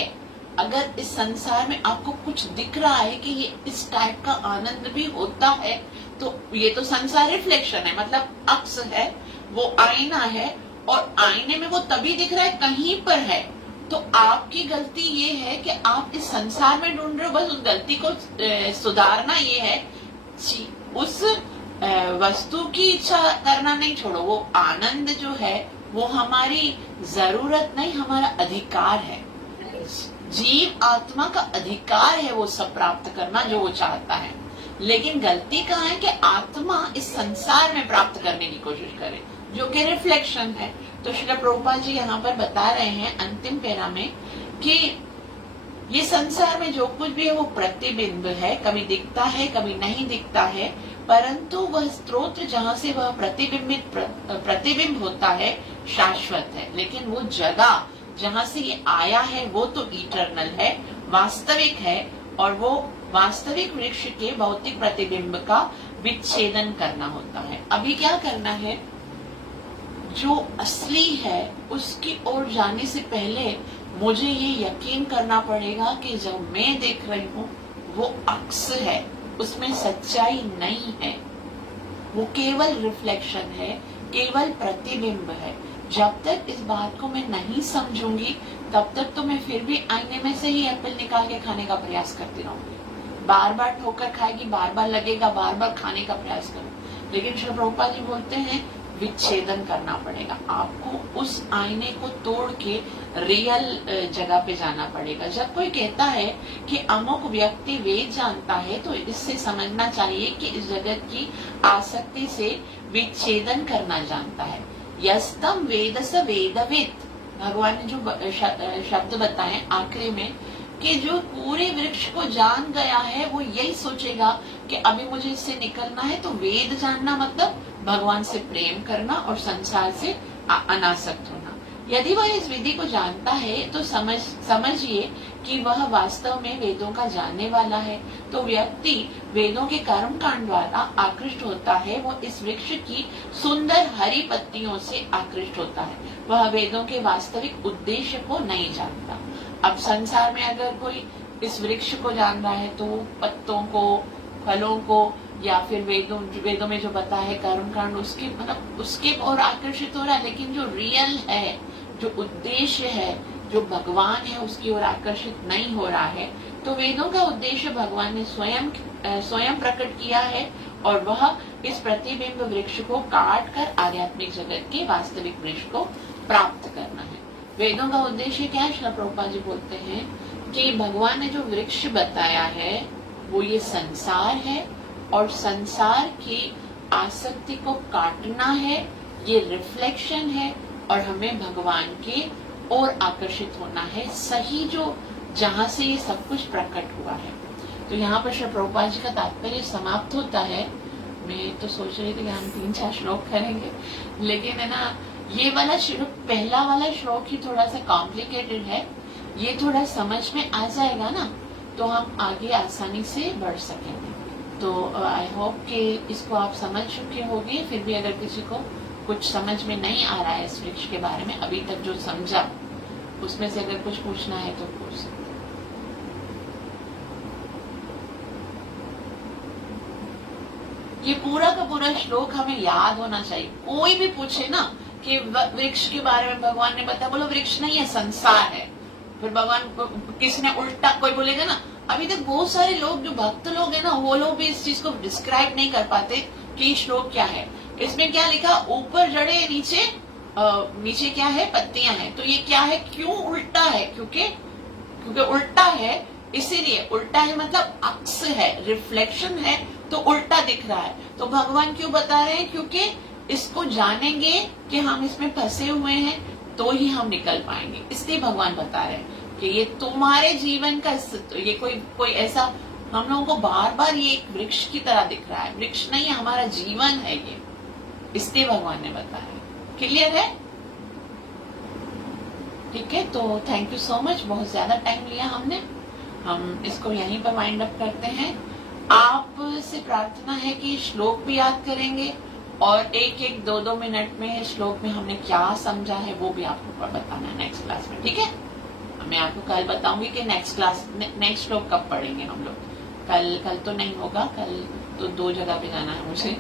अगर इस संसार में आपको कुछ दिख रहा है कि ये इस टाइप का आनंद भी होता है, तो ये तो संसार रिफ्लेक्शन है, मतलब अक्स है, वो आईना है, और आईने में वो तभी दिख रहा है कहीं पर है। तो आपकी गलती ये है कि आप इस संसार में ढूंढ रहे हो, बस उस गलती को सुधारना ये है, उस वस्तु की इच्छा करना नहीं, छोड़ो। वो आनंद जो है वो हमारी जरूरत नहीं, हमारा अधिकार है। जीव आत्मा का अधिकार है वो सब प्राप्त करना जो वो चाहता है। लेकिन गलती कहाँ है कि आत्मा इस संसार में प्राप्त करने की कोशिश करे, जो कि रिफ्लेक्शन है। तो श्री प्रभुपाद जी यहाँ पर बता रहे हैं अंतिम पैरा में कि ये संसार में जो कुछ भी है वो प्रतिबिंब है, कभी दिखता है कभी नहीं दिखता है, परंतु वह स्रोत जहाँ से वह प्रतिबिंब होता है शाश्वत है। लेकिन वो जगह जहाँ से ये आया है वो तो इटर्नल है, वास्तविक है, और वो वास्तविक वृक्ष के भौतिक प्रतिबिंब का विच्छेदन करना होता है। अभी क्या करना है, जो असली है उसकी ओर जाने से पहले मुझे ये यकीन करना पड़ेगा कि जो मैं देख रही हूँ वो अक्स है, उसमें सच्चाई नहीं है, वो केवल रिफ्लेक्शन है, केवल प्रतिबिंब है। जब तक इस बात को मैं नहीं समझूंगी तब तक तो मैं फिर भी आईने में से ही एप्पल निकाल के खाने का प्रयास करती रहूंगी, बार बार ठोकर खाएगी, बार बार लगेगा, बार बार खाने का प्रयास करूं। लेकिन श्री प्रभुपाद जी बोलते हैं विच्छेदन करना पड़ेगा, आपको उस आईने को तोड़ के रियल जगह पे जाना पड़ेगा। जब कोई कहता है कि अमुक व्यक्ति वेद जानता है, तो इससे समझना चाहिए कि इस जगत की आसक्ति से विच्छेदन करना जानता है। यस्तम वेदस वेदविद, भगवान ने जो शब्द बताए आखिरी में, कि जो पूरे वृक्ष को जान गया है वो यही सोचेगा कि अभी मुझे इससे निकलना है। तो वेद जानना मतलब भगवान से प्रेम करना और संसार से अनासक्त होना। यदि वह इस विधि को जानता है तो समझिए कि वह वास्तव में वेदों का जानने वाला है। तो व्यक्ति वेदों के कर्म कांड द्वारा आकृष्ट होता है, वो इस वृक्ष की सुंदर हरी पत्तियों से आकृष्ट होता है, वह वेदों के वास्तविक उद्देश्य को नहीं जानता। अब संसार में अगर कोई इस वृक्ष को जान रहा है तो पत्तों को, फलों को, या फिर वेदों में जो बता है कर्म कांड, उसके मतलब उसके और आकर्षित हो रहा है। लेकिन जो रियल है, जो उद्देश्य है, जो भगवान है, उसकी ओर आकर्षित नहीं हो रहा है। तो वेदों का उद्देश्य भगवान ने स्वयं प्रकट किया है, और वह इस प्रतिबिंब वृक्ष को काट कर आध्यात्मिक जगत के वास्तविक वृक्ष को प्राप्त करना है। वेदों का उद्देश्य क्या है? श्री प्रभुपाद जी बोलते हैं कि भगवान ने जो वृक्ष बताया है वो ये संसार है, और संसार की आसक्ति को काटना है, ये रिफ्लेक्शन है, और हमें भगवान की ओर आकर्षित होना है, सही जो जहाँ से ये सब कुछ प्रकट हुआ है। तो यहाँ पर श्री प्रभुपाद जी का तात्पर्य समाप्त होता है। मैं तो सोच रही थी कि हम 3-4 श्लोक करेंगे, लेकिन है ना, ये वाला श्लोक, पहला वाला श्लोक ही थोड़ा सा कॉम्प्लिकेटेड है। ये थोड़ा समझ में आ जाएगा ना तो हम आगे आसानी से बढ़ सकेंगे। तो आई होप कि इसको आप समझ चुके होंगे। फिर भी अगर किसी को कुछ समझ में नहीं आ रहा है इस वृक्ष के बारे में, अभी तक जो समझा उसमें से अगर कुछ पूछना है तो पूछ सकते। ये पूरा का पूरा श्लोक हमें याद होना चाहिए। कोई भी पूछे ना कि वृक्ष के बारे में भगवान ने बताया, बोलो वृक्ष नहीं है, संसार है। फिर भगवान किसी ने उल्टा कोई बोलेगा ना, अभी तक बहुत सारे लोग जो भक्त लोग हैं ना, वो लोग भी इस चीज को डिस्क्राइब नहीं कर पाते कि श्लोक क्या है, इसमें क्या लिखा, ऊपर जड़े नीचे क्या है, पत्तियां हैं। तो ये क्या है, क्यों उल्टा है? क्योंकि उल्टा है, इसीलिए उल्टा है मतलब अक्स है, रिफ्लेक्शन है, तो उल्टा दिख रहा है। तो भगवान क्यों बता रहे हैं? क्योंकि इसको जानेंगे कि हम इसमें फंसे हुए हैं तो ही हम निकल पाएंगे। इसलिए भगवान बता रहे हैं कि ये तुम्हारे जीवन का, ये कोई ऐसा हम लोगों को बार बार ये एक वृक्ष की तरह दिख रहा है, वृक्ष नहीं है, हमारा जीवन है ये, इसलिए भगवान ने बताया। क्लियर है? ठीक है, तो थैंक यू सो मच। बहुत ज्यादा टाइम लिया हमने, हम इसको यहीं पर वाइंड अप करते हैं। आपसे प्रार्थना है कि श्लोक भी याद करेंगे, और 1-2 मिनट में श्लोक में हमने क्या समझा है वो भी आपको बताना है नेक्स्ट क्लास में। ठीक है? मैं आपको कल बताऊंगी कि नेक्स्ट श्लोक कब पढ़ेंगे हम लोग। कल तो नहीं होगा, कल तो 2 जगह पे जाना है मुझे।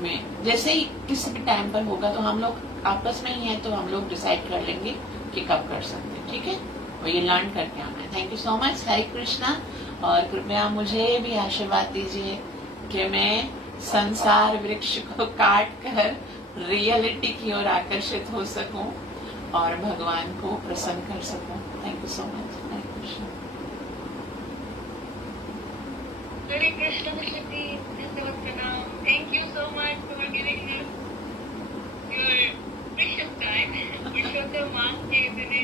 मैं जैसे ही किसी भी टाइम पर होगा तो हम लोग आपस में ही है तो हम लोग डिसाइड कर लेंगे कि कब कर सकते हैं, ठीक है। और ये लर्न करके आना है। Thank you so much. Hare Krishna. और कृपया मुझे भी आशीर्वाद दीजिए कि मैं संसार वृक्ष को काट कर रियलिटी की ओर आकर्षित हो सकूं और भगवान को प्रसन्न कर सकूं। Thank you so much. Hare Krishna. Hare Krishna Krishna प्रणाम। Thank you so much for giving your precious time. पुरुषोत्तम मास के इतने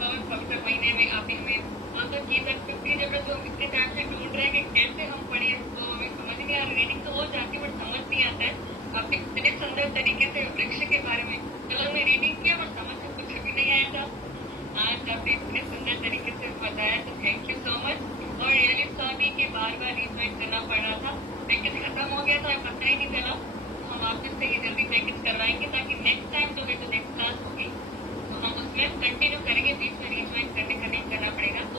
पवित्र महीने में आपने हमें मतलब ये तक 50 जब तो इतने टाइम से ढूंढ रहे हैं कि कैसे हम पढ़े, तो हमें समझ नहीं आ रहा। रीडिंग तो हो जाती है बट समझ नहीं आता है। आपने इतने सुंदर तरीके से वृक्ष के बारे में कल हमने रीडिंग किया बट समझ में कुछ भी नहीं आया था। आज आपने इतने सुंदर तरीके से बताया, तो थैंक यू सो मच। और रियली सॉरी कि बार बार रिवाइज करना पड़ रहा था। पैकेज खत्म हो गया था, पता ही नहीं चला। हम आपसे सही जल्दी पैकेज करवाएंगे ताकि नेक्स्ट टाइम तो नेक्स्ट क्लास होगी तो हम उसमें कंटिन्यू करेंगे। बीच में